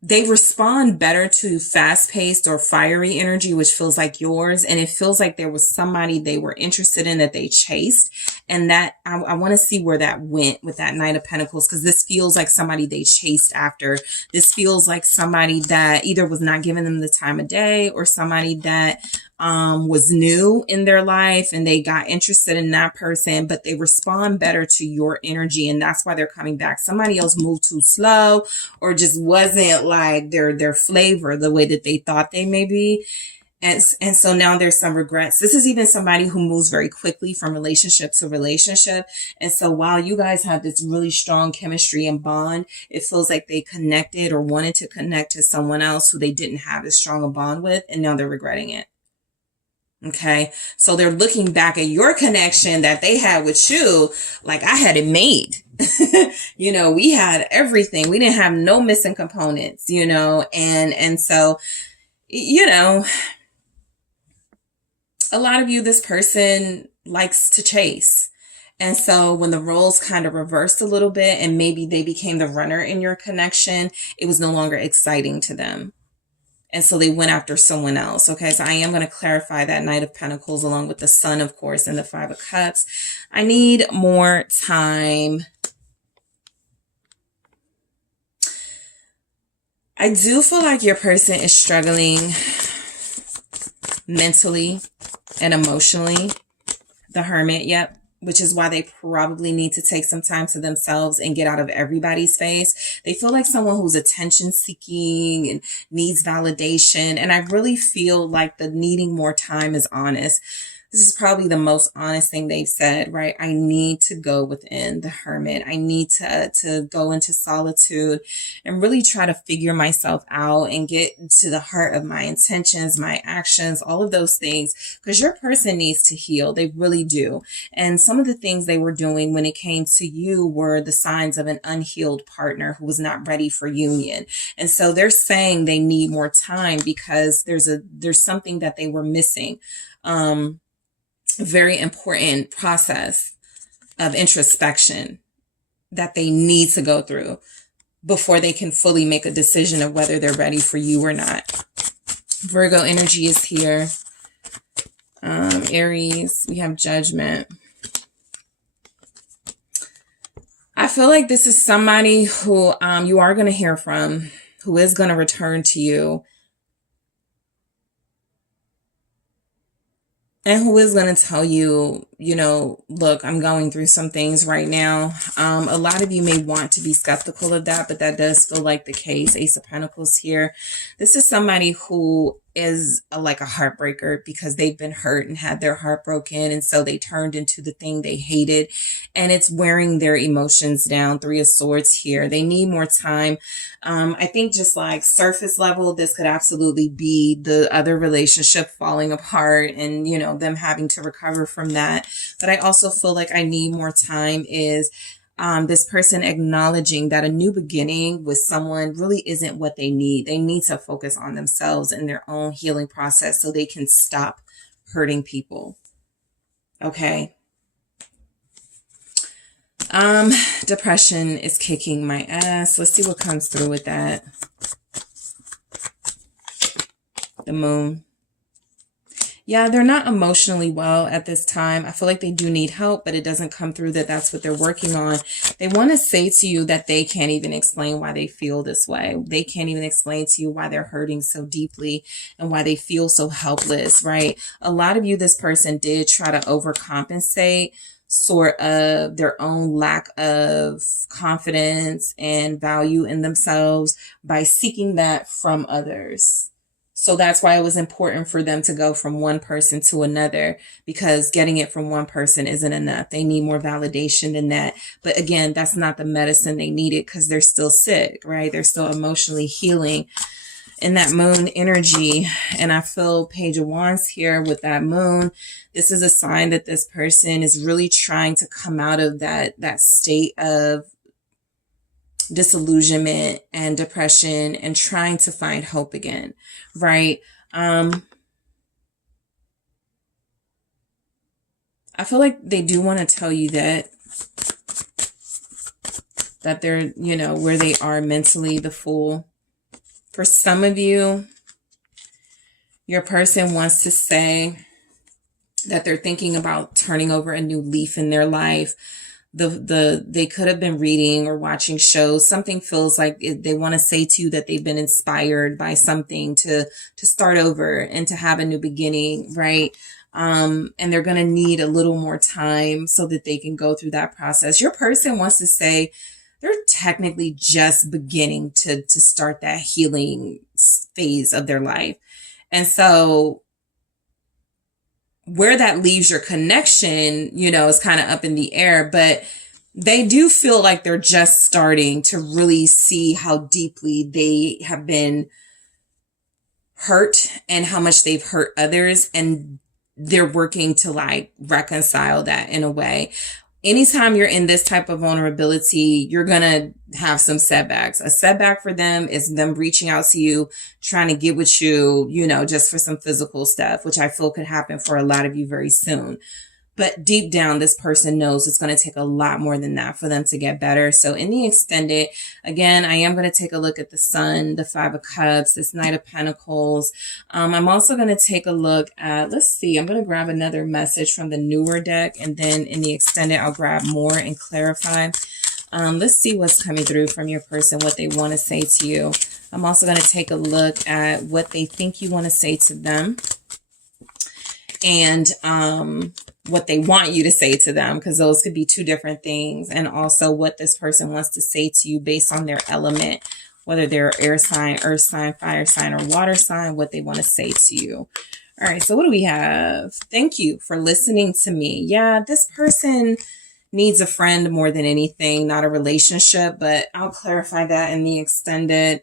they respond better to fast-paced or fiery energy, which feels like yours. And it feels like there was somebody they were interested in that they chased. And that I want to see where that went with that Knight of Pentacles, because this feels like somebody they chased after. This feels like somebody that either was not giving them the time of day, or somebody that was new in their life and they got interested in that person, but they respond better to your energy, and that's why they're coming back. Somebody else moved too slow, or just wasn't like their flavor the way that they thought they may be. And so now there's some regrets. This is even somebody who moves very quickly from relationship to relationship. And so while you guys have this really strong chemistry and bond, it feels like they connected or wanted to connect to someone else who they didn't have as strong a bond with, and now they're regretting it. Okay. So they're looking back at your connection that they had with you. Like, I had it made, we had everything. We didn't have no missing components, and so, a lot of you, this person likes to chase. And so when the roles kind of reversed a little bit and maybe they became the runner in your connection, it was no longer exciting to them. And so they went after someone else. Okay, so I am going to clarify that Knight of Pentacles along with the Sun, of course, and the Five of Cups. I need more time. I do feel like your person is struggling mentally and emotionally. The Hermit, yep. Which is why they probably need to take some time to themselves and get out of everybody's face. They feel like someone who's attention seeking and needs validation. And I really feel like the needing more time is honest. This is probably the most honest thing they've said, right? I need to go within, the Hermit. I need to go into solitude and really try to figure myself out and get to the heart of my intentions, my actions, all of those things, because your person needs to heal. They really do. And some of the things they were doing when it came to you were the signs of an unhealed partner who was not ready for union. And so they're saying they need more time because there's something that they were missing. Very important process of introspection that they need to go through before they can fully make a decision of whether they're ready for you or not. Virgo energy is here. Aries, we have Judgment. I feel like this is somebody who you are going to hear from. who is going to return to you, and who is going to tell you, you know, look, I'm going through some things right now. A lot of you may want to be skeptical of that, but that does feel like the case. Ace of Pentacles here. This is somebody who is like a heartbreaker because they've been hurt and had their heart broken. And so they turned into the thing they hated, and it's wearing their emotions down. Three of Swords here. They need more time. I think just like surface level, this could absolutely be the other relationship falling apart and, you know, them having to recover from that. But I also feel like I need more time is this person acknowledging that a new beginning with someone really isn't what they need. They need to focus on themselves and their own healing process so they can stop hurting people. Okay. Depression is kicking my ass. Let's see what comes through with that. The Moon. Yeah, they're not emotionally well at this time. I feel like they do need help, but it doesn't come through that that's what they're working on. They want to say to you that they can't even explain why they feel this way. They can't even explain to you why they're hurting so deeply and why they feel so helpless, right? A lot of you, this person did try to overcompensate sort of their own lack of confidence and value in themselves by seeking that from others. So that's why it was important for them to go from one person to another, because getting it from one person isn't enough. They need more validation than that. But again, that's not the medicine they needed because they're still sick, right? They're still emotionally healing in that Moon energy. And I feel Page of Wands here with that Moon. This is a sign that this person is really trying to come out of that state of disillusionment and depression and trying to find hope again, right? I feel like they do want to tell you that they're, you know, where they are mentally, the Fool. For some of you, your person wants to say that they're thinking about turning over a new leaf in their life. They could have been reading or watching shows. Something feels like they want to say to you that they've been inspired by something to start over and to have a new beginning, right? And they're going to need a little more time so that they can go through that process. Your person wants to say they're technically just beginning to start that healing phase of their life. And so where that leaves your connection, you know, is kind of up in the air, but they do feel like they're just starting to really see how deeply they have been hurt and how much they've hurt others. And they're working to like reconcile that in a way. Anytime you're in this type of vulnerability, you're going to have some setbacks. A setback for them is them reaching out to you, trying to get with you, you know, just for some physical stuff, which I feel could happen for a lot of you very soon. But deep down, this person knows it's going to take a lot more than that for them to get better. So in the extended, again, I am going to take a look at the Sun, the Five of Cups, this Knight of Pentacles. I'm also going to take a look at, let's see, I'm going to grab another message from the newer deck. And then in the extended, I'll grab more and clarify. Let's see what's coming through from your person, what they want to say to you. I'm also going to take a look at what they think you want to say to them. And what they want you to say to them, because those could be two different things. And also what this person wants to say to you based on their element, whether they're air sign, earth sign, fire sign, or water sign, what they want to say to you. All right, so what do we have? Thank you for listening to me. Yeah, this person needs a friend more than anything, not a relationship, but I'll clarify that in the extended.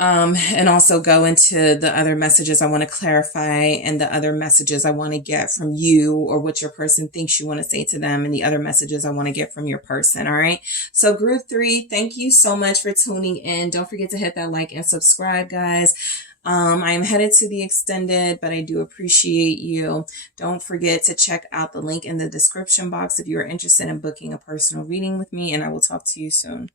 And also go into the other messages I want to clarify and the other messages I want to get from you, or what your person thinks you want to say to them, and the other messages I want to get from your person. All right. So group 3, thank you so much for tuning in. Don't forget to hit that like and subscribe, guys. I am headed to the extended, but I do appreciate you. Don't forget to check out the link in the description box if you are interested in booking a personal reading with me, and I will talk to you soon.